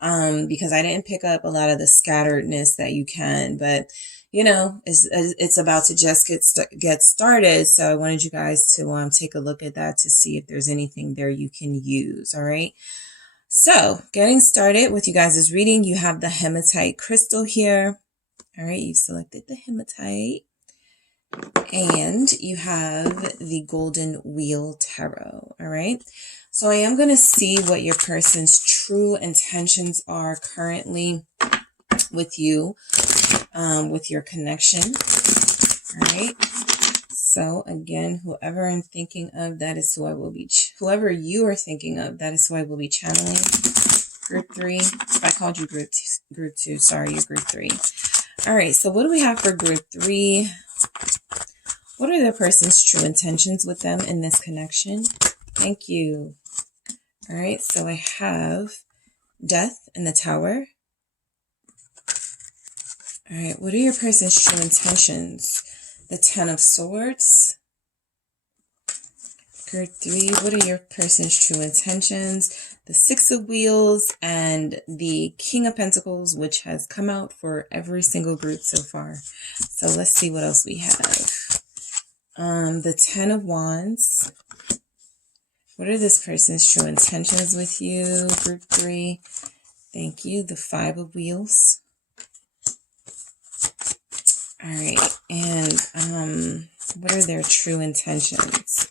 Because I didn't pick up a lot of the scatteredness that you can, but it's about to just get started. So I wanted you guys to take a look at that to see if there's anything there you can use. All right. So getting started with you guys' reading, you have the hematite crystal here. All right. You've selected the hematite, and you have the golden wheel tarot. All right. So I am going to see what your person's true intentions are currently with you, with your connection. All right. So again, whoever I'm thinking of, that is who I will be. Whoever you are thinking of, that is who I will be channeling. Group 3. If I called you group 2, sorry, you're Group 3. All right. So what do we have for Group 3? What are the person's true intentions with them in this connection? Thank you. All right. So I have Death in the Tower. All right. What are your person's true intentions? The Ten of Swords. Group 3, what are your person's true intentions? The Six of Wheels and the King of Pentacles, which has come out for every single group so far. So let's see what else we have. The Ten of Wands. What are this person's true intentions with you, Group 3? Thank you. The Five of Wheels. All right. And what are their true intentions?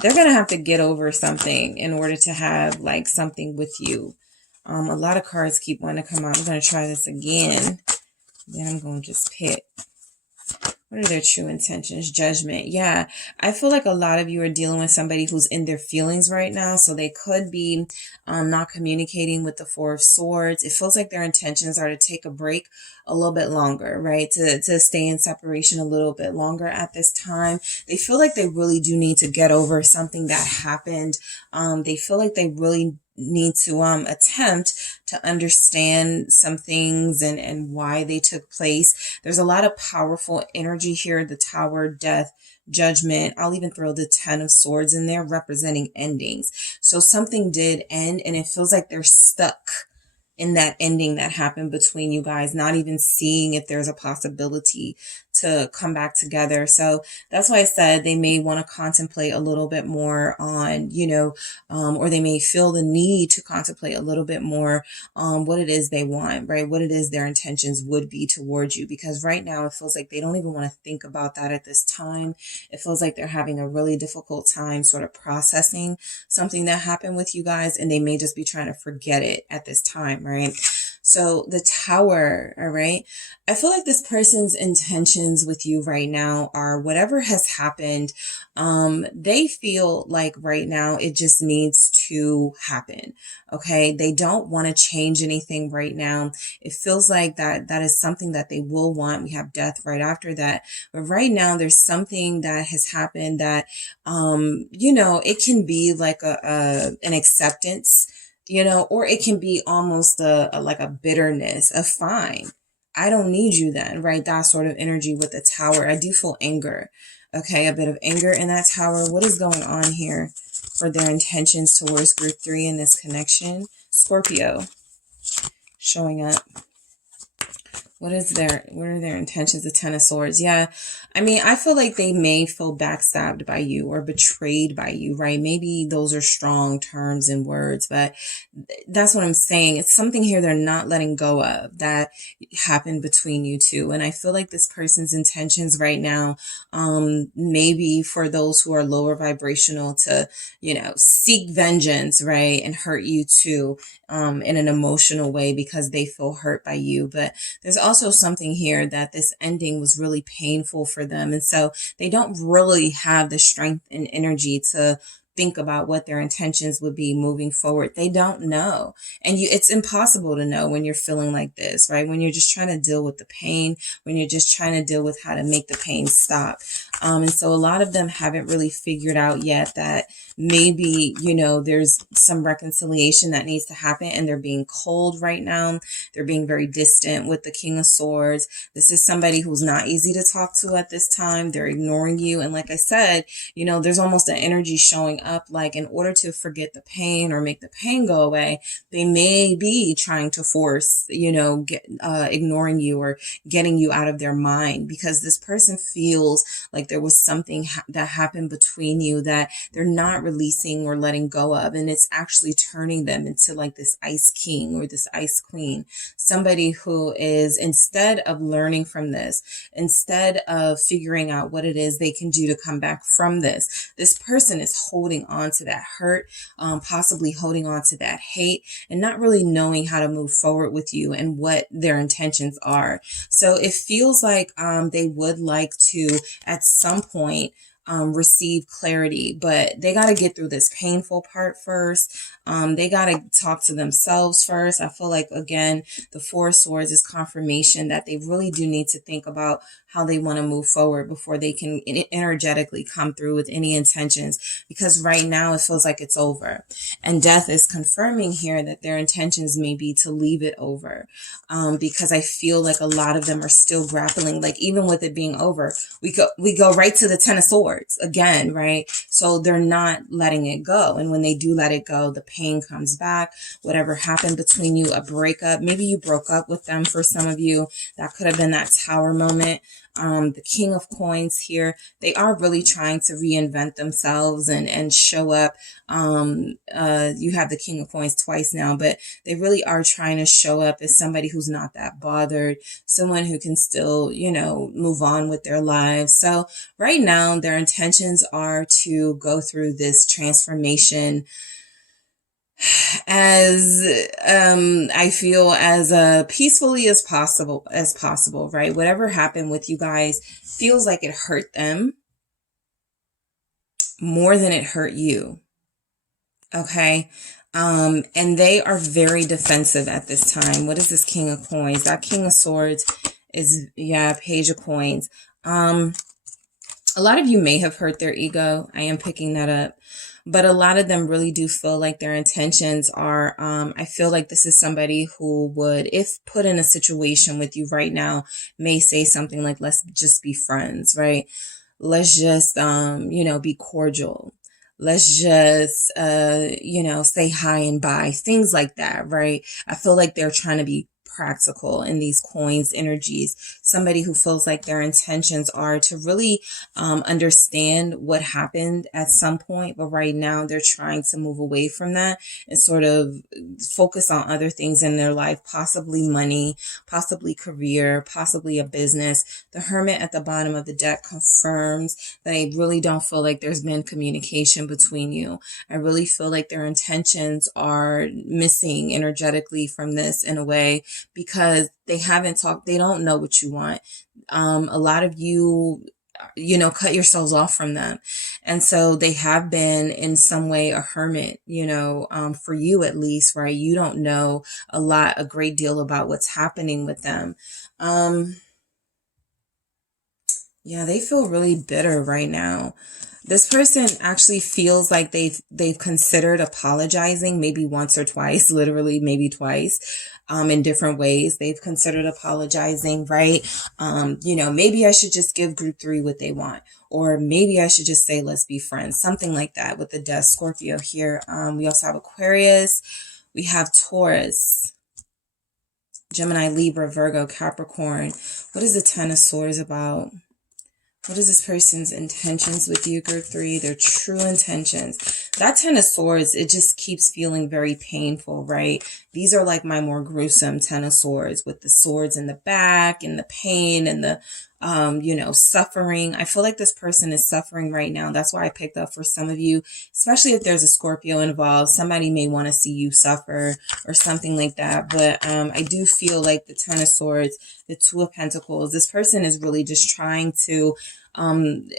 They're going to have to get over something in order to have like something with you. A lot of cards keep wanting to come out. I'm going to try this again. Then I'm going to just pick. What are their true intentions? Judgment. Yeah, I feel like a lot of you are dealing with somebody who's in their feelings right now. So they could be not communicating with the Four of Swords. It feels like their intentions are to take a break a little bit longer, right? To stay in separation a little bit longer at this time. They feel like they really do need to get over something that happened. They feel like they really need to attempt to understand some things and why they took place. There's a lot of powerful energy here. The Tower, Death, Judgment. I'll even throw the Ten of Swords in there representing endings. So something did end and it feels like they're stuck in that ending that happened between you guys, not even seeing if there's a possibility to come back together. So that's why I said they may want to contemplate a little bit more on, or they may feel the need to contemplate a little bit more on what it is they want, right? What it is their intentions would be towards you. Because right now it feels like they don't even want to think about that at this time. It feels like they're having a really difficult time sort of processing something that happened with you guys, and they may just be trying to forget it at this time, right? So the Tower, all right? I feel like this person's intentions with you right now are whatever has happened. They feel like right now it just needs to happen. Okay. They don't want to change anything right now. It feels like that is something that they will want. We have Death right after that. But right now there's something that has happened that, it can be like an acceptance, or it can be almost like a bitterness, a fine. I don't need you then, right? That sort of energy with the Tower. I do feel anger. Okay, a bit of anger in that Tower. What is going on here for their intentions towards Group 3 in this connection? Scorpio showing up. What are their intentions? The Ten of Swords. Yeah. I mean, I feel like they may feel backstabbed by you or betrayed by you, right? Maybe those are strong terms and words, but that's what I'm saying. It's something here they're not letting go of that happened between you two. And I feel like this person's intentions right now, maybe for those who are lower vibrational to, seek vengeance, right? And hurt you too, in an emotional way because they feel hurt by you. But there's also something here that this ending was really painful for them. And so they don't really have the strength and energy to think about what their intentions would be moving forward. They don't know. And it's impossible to know when you're feeling like this, right? When you're just trying to deal with the pain, when you're just trying to deal with how to make the pain stop. And so a lot of them haven't really figured out yet that maybe, there's some reconciliation that needs to happen and they're being cold right now. They're being very distant with the King of Swords. This is somebody who's not easy to talk to at this time. They're ignoring you. And like I said, there's almost an energy showing up like in order to forget the pain or make the pain go away, they may be trying to force, ignoring you or getting you out of their mind because this person feels like there was something that happened between you that they're not releasing or letting go of. And it's actually turning them into like this Ice King or this Ice Queen, somebody who is, instead of learning from this, instead of figuring out what it is they can do to come back from this person is holding on to that hurt, possibly holding on to that hate and not really knowing how to move forward with you and what their intentions are. So it feels like they would like to at some point receive clarity, but they got to get through this painful part first. They got to talk to themselves first. I feel like, again, the Four of Swords is confirmation that they really do need to think about how they want to move forward before they can energetically come through with any intentions, because right now it feels like it's over. And Death is confirming here that their intentions may be to leave it over, because I feel like a lot of them are still grappling, like even with it being over, we go right to the Ten of Swords. Swords again, right? So they're not letting it go. And when they do let it go, the pain comes back. Whatever happened between you, a breakup, maybe you broke up with them for some of you. That could have been that Tower moment. The King of Coins here, they are really trying to reinvent themselves and show up. You have the King of Coins twice now, but they really are trying to show up as somebody who's not that bothered, someone who can still, you know, move on with their lives. So right now, their intentions are to go through this transformation as I feel as peacefully as possible, right? Whatever happened with you guys feels like it hurt them more than it hurt you. Okay. And they are very defensive at this time. What is this King of Coins? That King of Swords is, yeah, Page of Coins. A lot of you may have hurt their ego. I am picking that up. But a lot of them really do feel like their intentions are, I feel like this is somebody who would, if put in a situation with you right now, may say something like, let's just be friends, right? Let's just, you know, be cordial. Let's just, you know, say hi and bye, things like that, right? I feel like they're trying to be practical in these coins energies. Somebody who feels like their intentions are to really understand what happened at some point, but right now they're trying to move away from that and sort of focus on other things in their life, possibly money, possibly career, possibly a business. The Hermit at the bottom of the deck confirms that I really don't feel like there's been communication between you. I really feel like their intentions are missing energetically from this in a way, because they haven't talked, they don't know what you want. A lot of you, you know, cut yourselves off from them. And so they have been in some way a hermit, you know, for you at least, right? You don't know a great deal about what's happening with them. Yeah, they feel really bitter right now. This person actually feels like they've considered apologizing maybe once or twice, literally maybe twice, in different ways. They've considered apologizing, right? You know, maybe I should just give group 3 what they want, or maybe I should just say, let's be friends, something like that with the Death Scorpio here. We also have Aquarius. We have Taurus, Gemini, Libra, Virgo, Capricorn. What is the Ten of Swords about? What is this person's intentions with you, group 3? Their true intentions. That Ten of Swords, it just keeps feeling very painful, right? These are like my more gruesome Ten of Swords, with the swords in the back and the pain and the, you know, suffering. I feel like this person is suffering right now. That's why I picked up for some of you, especially if there's a Scorpio involved. Somebody may want to see you suffer or something like that. But I do feel like the Ten of Swords, the Two of Pentacles, this person is really just trying to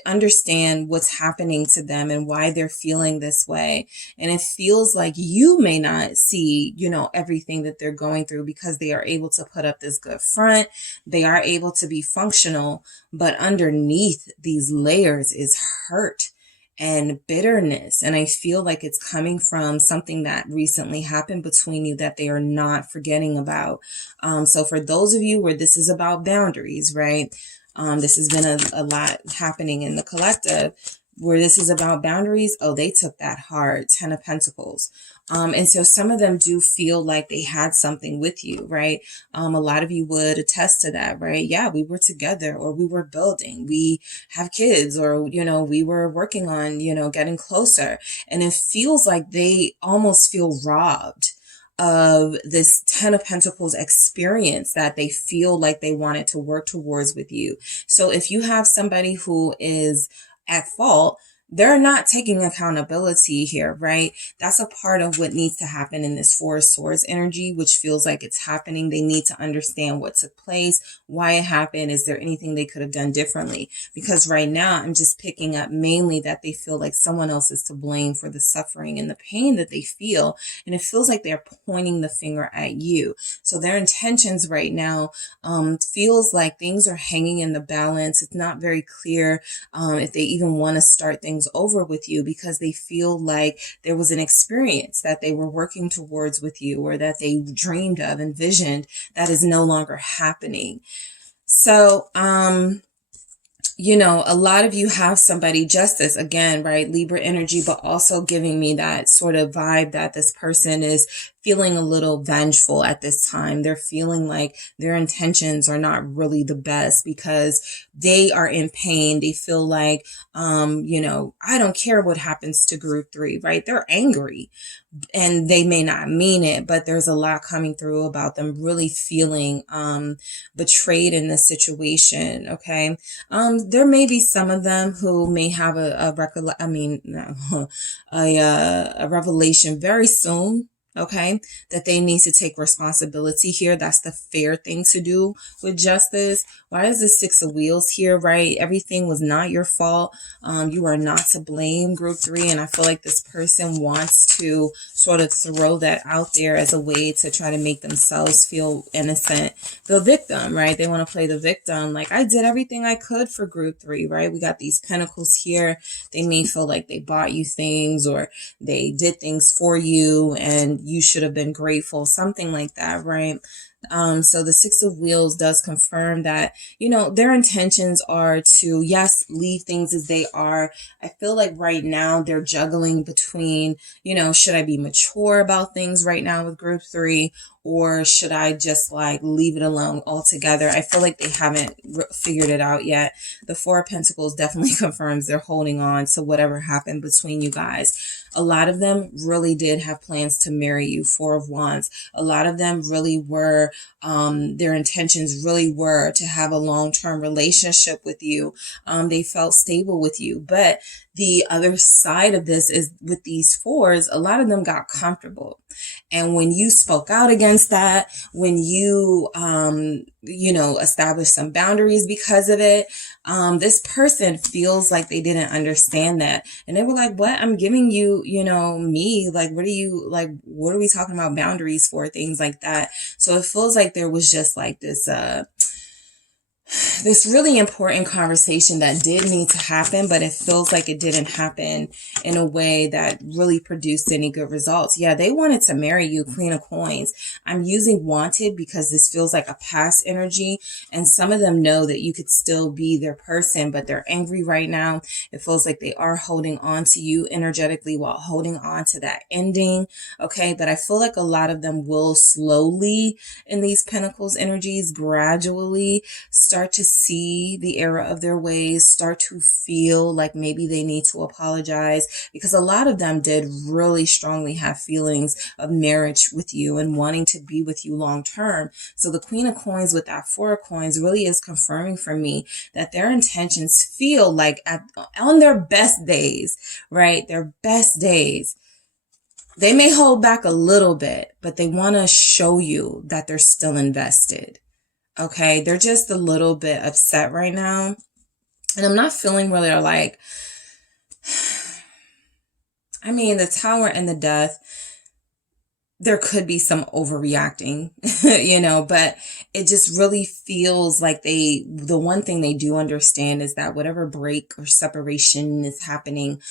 understand what's happening to them and why they're feeling this way. And it feels like you may not see, you know, everything that they're going through, because they are able to put up this good front. They are able to be functional, but underneath these layers is hurt and bitterness. And I feel like it's coming from something that recently happened between you that they are not forgetting about. So for those of you where this is about boundaries, right? This has been a lot happening in the collective where this is about boundaries. Oh, they took that hard. Ten of Pentacles. And so some of them do feel like they had something with you, right? A lot of you would attest to that, right? Yeah, we were together, or we were building, we have kids, or, you know, we were working on, you know, getting closer. And it feels like they almost feel robbed of this Ten of Pentacles experience that they feel like they wanted to work towards with you. So if you have somebody who is at fault, they're not taking accountability here, right? That's a part of what needs to happen in this Four of Swords energy, which feels like it's happening. They need to understand what took place, why it happened. Is there anything they could have done differently? Because right now I'm just picking up mainly that they feel like someone else is to blame for the suffering and the pain that they feel. And it feels like they're pointing the finger at you. So their intentions right now feels like things are hanging in the balance. It's not very clear if they even want to start things over with you, because they feel like there was an experience that they were working towards with you, or that they dreamed of, envisioned, that is no longer happening. So you know, a lot of you have somebody, justice again, right? Libra energy, but also giving me that sort of vibe that this person is feeling a little vengeful at this time. They're feeling like their intentions are not really the best because they are in pain. They feel like, you know, I don't care what happens to group 3, right? They're angry and they may not mean it, but there's a lot coming through about them really feeling betrayed in this situation. Okay. There may be some of them who may have a revelation very soon. Okay, that they need to take responsibility here. That's the fair thing to do with justice. Why is the 6 of wheels here, right? Everything was not your fault. You are not to blame, group 3. And I feel like this person wants to sort of throw that out there as a way to try to make themselves feel innocent. The victim, right? They want to play the victim. Like, I did everything I could for group 3, right? We got these pentacles here. They may feel like they bought you things or they did things for you and you should have been grateful, something like that, right? So the 6 of wheels does confirm that, you know, their intentions are to, yes, leave things as they are. I feel like right now they're juggling between, you know, should I be mature about things right now with group 3? Or should I just like leave it alone altogether? I feel like they haven't figured it out yet. The 4 of Pentacles definitely confirms they're holding on to whatever happened between you guys. A lot of them really did have plans to marry you. 4 of Wands. A lot of them really were, their intentions really were to have a long-term relationship with you. They felt stable with you. But the other side of this is with these 4s, a lot of them got comfortable. And when you spoke out against that, when you, you know, established some boundaries because of it, this person feels like they didn't understand that. And they were like, what? I'm giving you, you know, me, like, what are we talking about boundaries for? Things like that. So it feels like there was just like this really important conversation that did need to happen, but it feels like it didn't happen in a way that really produced any good results. Yeah, they wanted to marry you, Queen of Coins. I'm using wanted because this feels like a past energy, and some of them know that you could still be their person, but they're angry right now. It feels like they are holding on to you energetically while holding on to that ending. Okay, but I feel like a lot of them will slowly, in these Pentacles energies, gradually start to see the error of their ways, start to feel like maybe they need to apologize, because a lot of them did really strongly have feelings of marriage with you and wanting to be with you long term. So the Queen of Coins with that 4 of Coins really is confirming for me that their intentions feel like on their best days, right? Their best days. They may hold back a little bit, but they want to show you that they're still invested. Okay, they're just a little bit upset right now. And I'm not feeling where they're like, I mean, the Tower and the Death, there could be some overreacting, you know, but it just really feels like the one thing they do understand is that whatever break or separation is happening,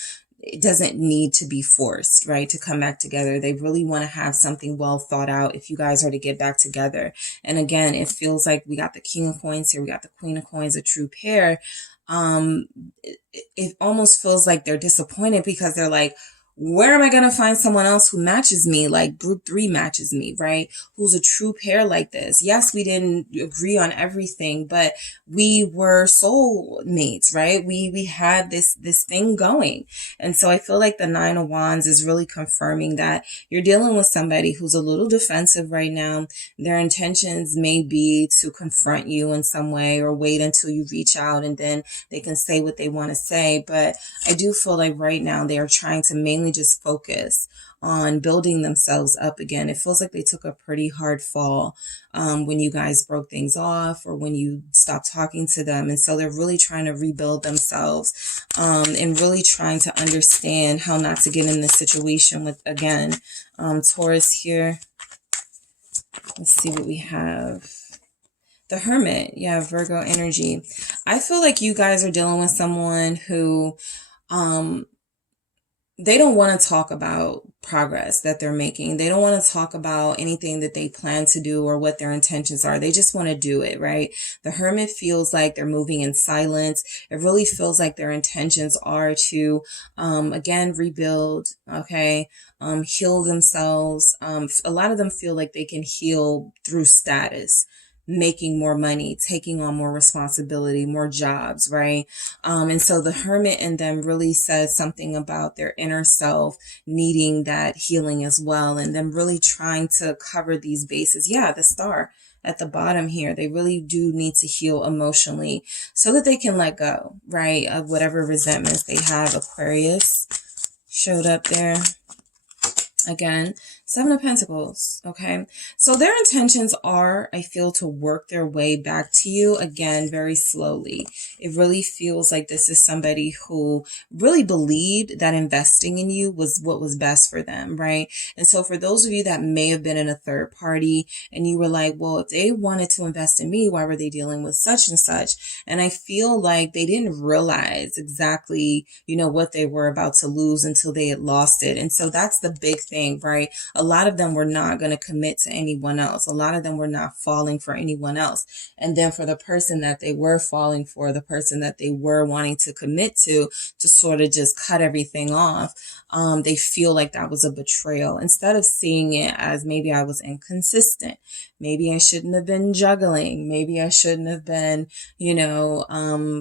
it doesn't need to be forced, right, to come back together. They really want to have something well thought out if you guys are to get back together. And again, it feels like we got the King of Coins here. We got the Queen of Coins, a true pair. It almost feels like they're disappointed because they're like, where am I going to find someone else who matches me, like group 3 matches me, right? Who's a true pair like this? Yes, we didn't agree on everything, but we were soul mates, right? We had this thing going. And so I feel like the 9 of Wands is really confirming that you're dealing with somebody who's a little defensive right now. Their intentions may be to confront you in some way or wait until you reach out and then they can say what they want to say. But I do feel like right now they are trying to mainly just focus on building themselves up again. It feels like they took a pretty hard fall when you guys broke things off or when you stopped talking to them. And so they're really trying to rebuild themselves and really trying to understand how not to get in this situation with, again, Taurus here. Let's see what we have. The Hermit. Yeah, Virgo energy. I feel like you guys are dealing with someone who they don't want to talk about progress that they're making. They don't want to talk about anything that they plan to do or what their intentions are. They just want to do it, right? The Hermit feels like they're moving in silence. It really feels like their intentions are to, again, rebuild, okay, heal themselves. A lot of them feel like they can heal through status, making more money, taking on more responsibility, more jobs, right? And so the Hermit in them really says something about their inner self needing that healing as well, and them really trying to cover these bases. Yeah, the Star at the bottom here, they really do need to heal emotionally so that they can let go, right, of whatever resentments they have. Aquarius showed up there. Again, Seven of Pentacles, okay? So their intentions are, I feel, to work their way back to you, again, very slowly. It really feels like this is somebody who really believed that investing in you was what was best for them, right? And so for those of you that may have been in a third party and you were like, well, if they wanted to invest in me, why were they dealing with such and such? And I feel like they didn't realize exactly, you know, what they were about to lose until they had lost it. And so that's the big thing, right? A lot of them were not going to commit to anyone else. A lot of them were not falling for anyone else. And then for the person that they were falling for, the person that they were wanting to commit to sort of just cut everything off, they feel like that was a betrayal. Instead of seeing it as maybe I was inconsistent, maybe I shouldn't have been juggling, maybe I shouldn't have been, you know,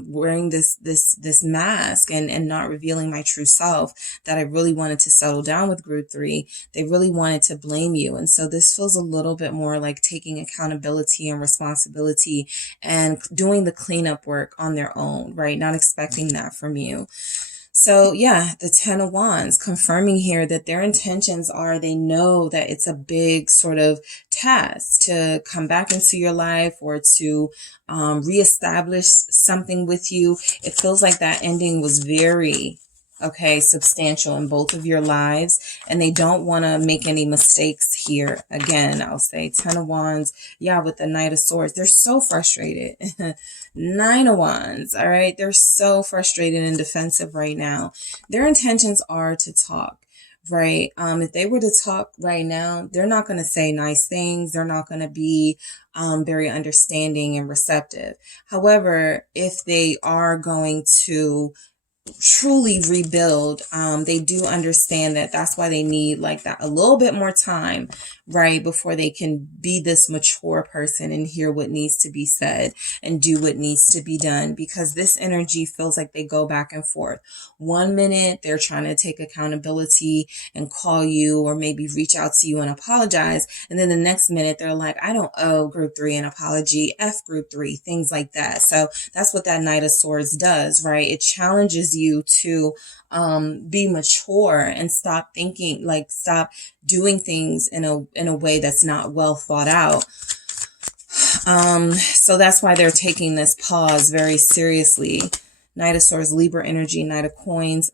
wearing this mask and not revealing my true self, that I really wanted to settle down with group 3. They really wanted to blame you. And so this feels a little bit more like taking accountability and responsibility and doing the cleanup work on their own, right? Not expecting that from you. So yeah, the Ten of Wands confirming here that their intentions are, they know that it's a big sort of task to come back into your life or to reestablish something with you. It feels like that ending was very substantial in both of your lives, and they don't want to make any mistakes here. Again, I'll say Ten of Wands, yeah, with the Knight of Swords, they're so frustrated. Nine of Wands, all right, they're so frustrated and defensive right now. Their intentions are to talk, right? If they were to talk right now, they're not going to say nice things. They're not going to be very understanding and receptive. However, if they are going to truly rebuild, they do understand that that's why they need like that a little bit more time, right, before they can be this mature person and hear what needs to be said and do what needs to be done, because this energy feels like they go back and forth. One minute they're trying to take accountability and call you or maybe reach out to you and apologize, and then the next minute they're like, I don't owe group 3 an apology, F group 3, things like that. So that's what that Knight of Swords does, right? It challenges you to be mature and stop thinking, like stop doing things in a way that's not well thought out. So that's why they're taking this pause very seriously. Knight of Swords, Libra energy, Knight of Coins.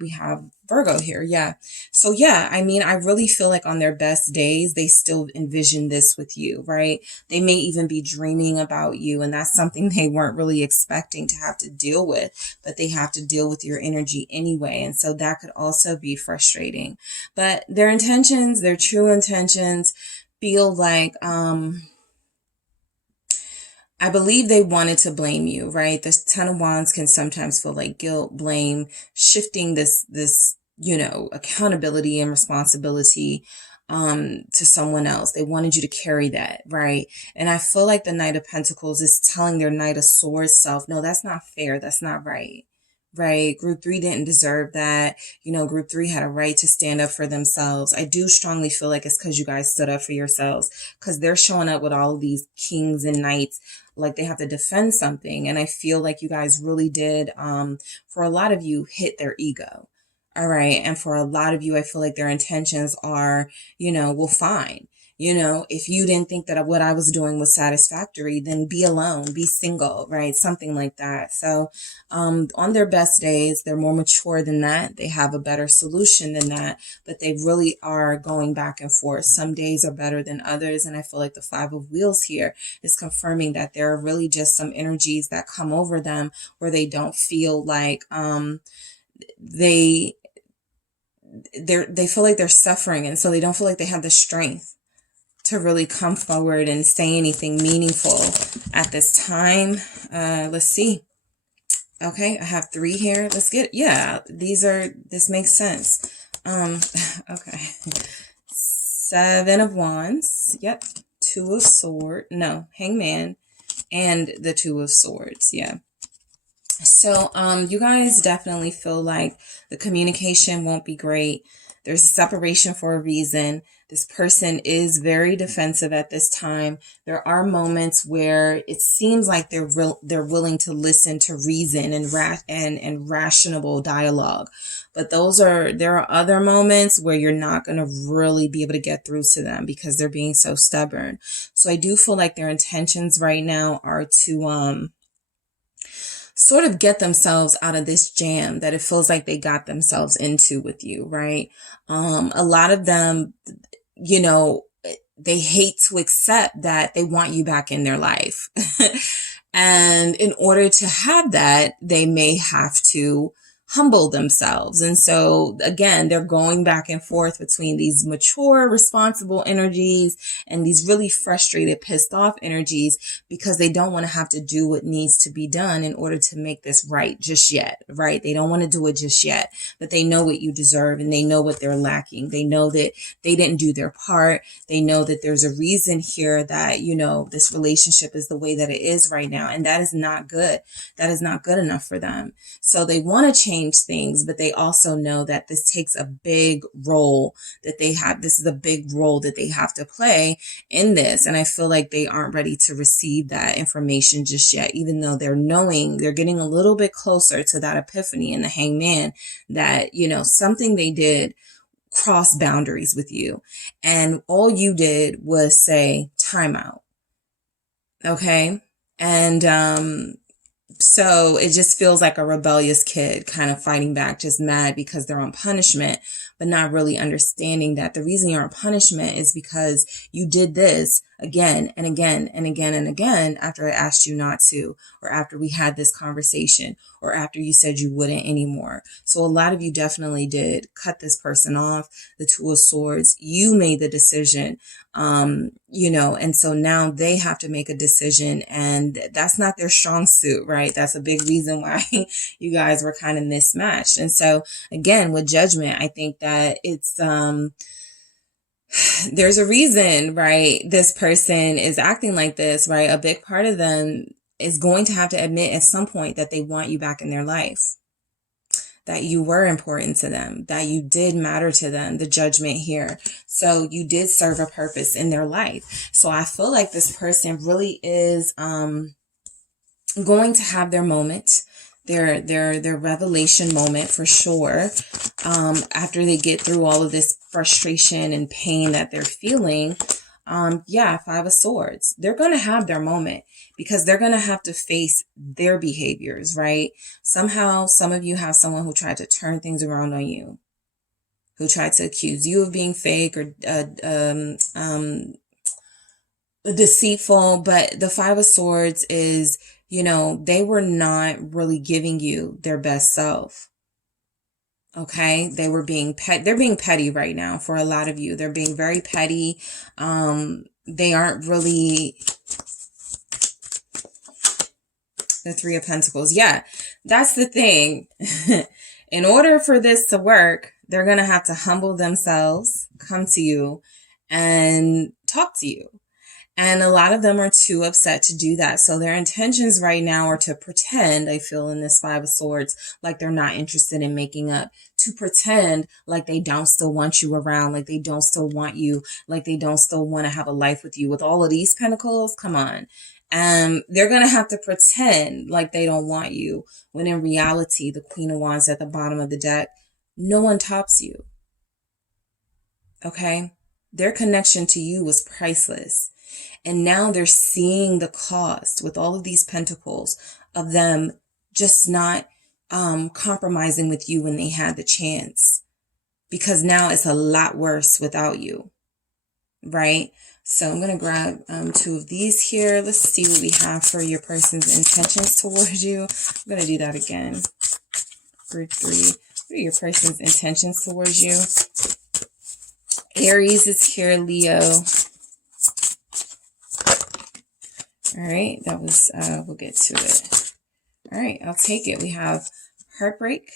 We have Virgo here. Yeah. So yeah, I mean, I really feel like on their best days, they still envision this with you, right? They may even be dreaming about you, and that's something they weren't really expecting to have to deal with, but they have to deal with your energy anyway. And so that could also be frustrating. But their intentions, their true intentions, feel like, I believe they wanted to blame you, right? The Ten of Wands can sometimes feel like guilt, blame, shifting this, you know, accountability and responsibility to someone else. They wanted you to carry that, right? And I feel like the Knight of Pentacles is telling their Knight of Swords self, no, that's not fair. That's not right. Right. Group 3 didn't deserve that. You know, group 3 had a right to stand up for themselves. I do strongly feel like it's because you guys stood up for yourselves, because they're showing up with all of these kings and knights like they have to defend something. And I feel like you guys really did, for a lot of you, hit their ego. All right. And for a lot of you, I feel like their intentions are, you know, well, fine. You know, if you didn't think that what I was doing was satisfactory, then be alone, be single, right? Something like that. So, on their best days, they're more mature than that. They have a better solution than that, but they really are going back and forth. Some days are better than others. And I feel like the Five of Wheels here is confirming that there are really just some energies that come over them where they don't feel like, they they feel like they're suffering, and so they don't feel like they have the strength to really come forward and say anything meaningful at this time. Let's see. Okay, I have 3 here. Let's get, yeah, this makes sense. Okay. 7 of Wands. Yep. 2 of Swords. No, Hangman. And the 2 of Swords. Yeah. So, you guys definitely feel like the communication won't be great. There's a separation for a reason. This person is very defensive at this time. There are moments where it seems like they're willing to listen to reason and rational dialogue. But there are other moments where you're not going to really be able to get through to them because they're being so stubborn. So I do feel like their intentions right now are to, sort of get themselves out of this jam that it feels like they got themselves into with you, right? A lot of them, you know, they hate to accept that they want you back in their life. And in order to have that, they may have to humble themselves. And so again, they're going back and forth between these mature, responsible energies and these really frustrated, pissed off energies because they don't want to have to do what needs to be done in order to make this right just yet, right? They don't want to do it just yet, but they know what you deserve and they know what they're lacking. They know that they didn't do their part. They know that there's a reason here that, you know, this relationship is the way that it is right now. And that is not good. That is not good enough for them. So they want to change things, but they also know that this takes a big role that they have. This is a big role that they have to play in this. And I feel like they aren't ready to receive that information just yet, even though they're getting a little bit closer to that epiphany in the Hangman that, you know, something they did cross boundaries with you. And all you did was say, time out. Okay. And, so it just feels like a rebellious kid kind of fighting back, just mad because they're on punishment, but not really understanding that the reason you're on punishment is because you did this again and again and again and again after I asked you not to, or after we had this conversation, or after you said you wouldn't anymore. So a lot of you definitely did cut this person off. The 2 of Swords, you made the decision, you know, and so now they have to make a decision, and that's not their strong suit, right? That's a big reason why you guys were kind of mismatched. And so again, with Judgment, I think that it's, there's a reason, right? This person is acting like this, right? A big part of them is going to have to admit at some point that they want you back in their life, that you were important to them, that you did matter to them, the Judgment here. So you did serve a purpose in their life. So I feel like this person really is going to have their moment, their revelation moment for sure. After they get through all of this frustration and pain that they're feeling. Yeah, 5 of Swords. They're going to have their moment because they're going to have to face their behaviors, right? Somehow, some of you have someone who tried to turn things around on you, who tried to accuse you of being fake or deceitful. But the 5 of Swords is, you know, they were not really giving you their best self. Okay, they're being petty right now for a lot of you. They're being very petty. They aren't really, the 3 of Pentacles. Yeah, that's the thing. In order for this to work, they're going to have to humble themselves, come to you and talk to you. And a lot of them are too upset to do that. So their intentions right now are to pretend, I feel in this 5 of Swords, like they're not interested in making up, to pretend like they don't still want you around, like they don't still want you, like they don't still want to have a life with you. With all of these pentacles, come on. They're going to have to pretend like they don't want you, when in reality, the Queen of Wands at the bottom of the deck, no one tops you. Okay? Their connection to you was priceless. And now they're seeing the cost with all of these pentacles of them just not compromising with you when they had the chance. Because now it's a lot worse without you. Right? So I'm going to grab 2 of these here. Let's see what we have for your person's intentions towards you. I'm going to do that again. For 3, What are your person's intentions towards you? Aries is here, Leo. All right, that was, we'll get to it. All right, I'll take it. We have heartbreak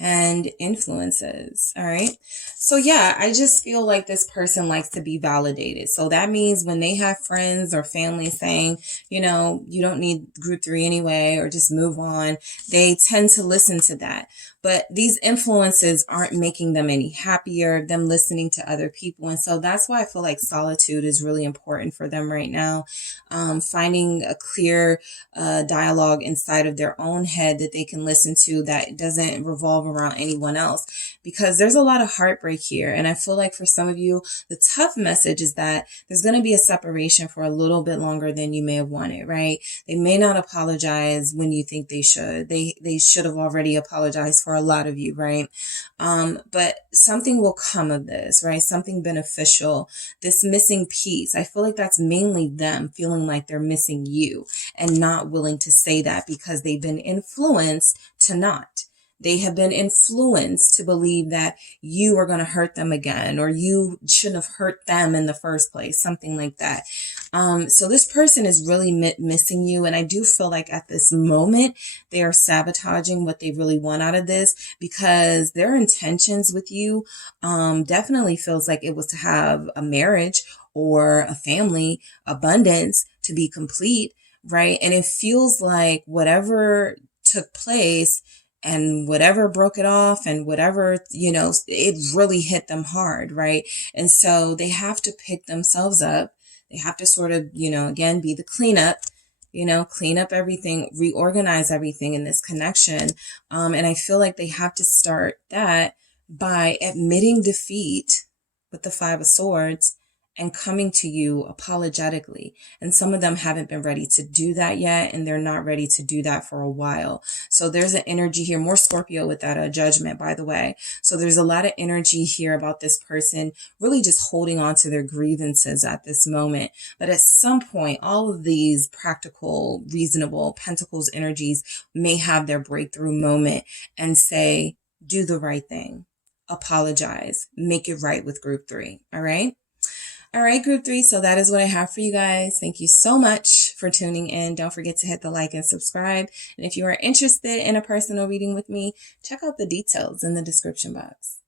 and influences. All right. So yeah, I just feel like this person likes to be validated. So that means when they have friends or family saying, you know, you don't need group 3 anyway, or just move on, they tend to listen to that. But these influences aren't making them any happier, them listening to other people. And so that's why I feel like solitude is really important for them right now. Finding a clear dialogue inside of their own head that they can listen to that doesn't revolve around anyone else, because there's a lot of heartbreak here. And I feel like for some of you, the tough message is that there's going to be a separation for a little bit longer than you may have wanted, right? They may not apologize when you think they should. They should have already apologized for a lot of you, right? But something will come of this, right? Something beneficial. This missing piece, I feel like that's mainly them feeling like they're missing you and not willing to say that because they've been influenced to not. They have been influenced to believe that you are going to hurt them again, or you shouldn't have hurt them in the first place, something like that. So this person is really missing you. And I do feel like at this moment, they are sabotaging what they really want out of this, because their intentions with you definitely feels like it was to have a marriage or a family, abundance to be complete, right? And it feels like whatever took place and whatever broke it off and whatever, you know, it really hit them hard, right? And so they have to pick themselves up. They have to sort of, you know, again, be the cleanup, you know, clean up everything, reorganize everything in this connection. And I feel like they have to start that by admitting defeat with the 5 of Swords and coming to you apologetically. And some of them haven't been ready to do that yet, and they're not ready to do that for a while. So there's an energy here, more Scorpio with that judgment, by the way. So there's a lot of energy here about this person really just holding on to their grievances at this moment. But at some point, all of these practical, reasonable Pentacles energies may have their breakthrough moment and say, do the right thing, apologize, make it right with group 3. All right. All right, group 3. So that is what I have for you guys. Thank you so much for tuning in. Don't forget to hit the like and subscribe. And if you are interested in a personal reading with me, check out the details in the description box.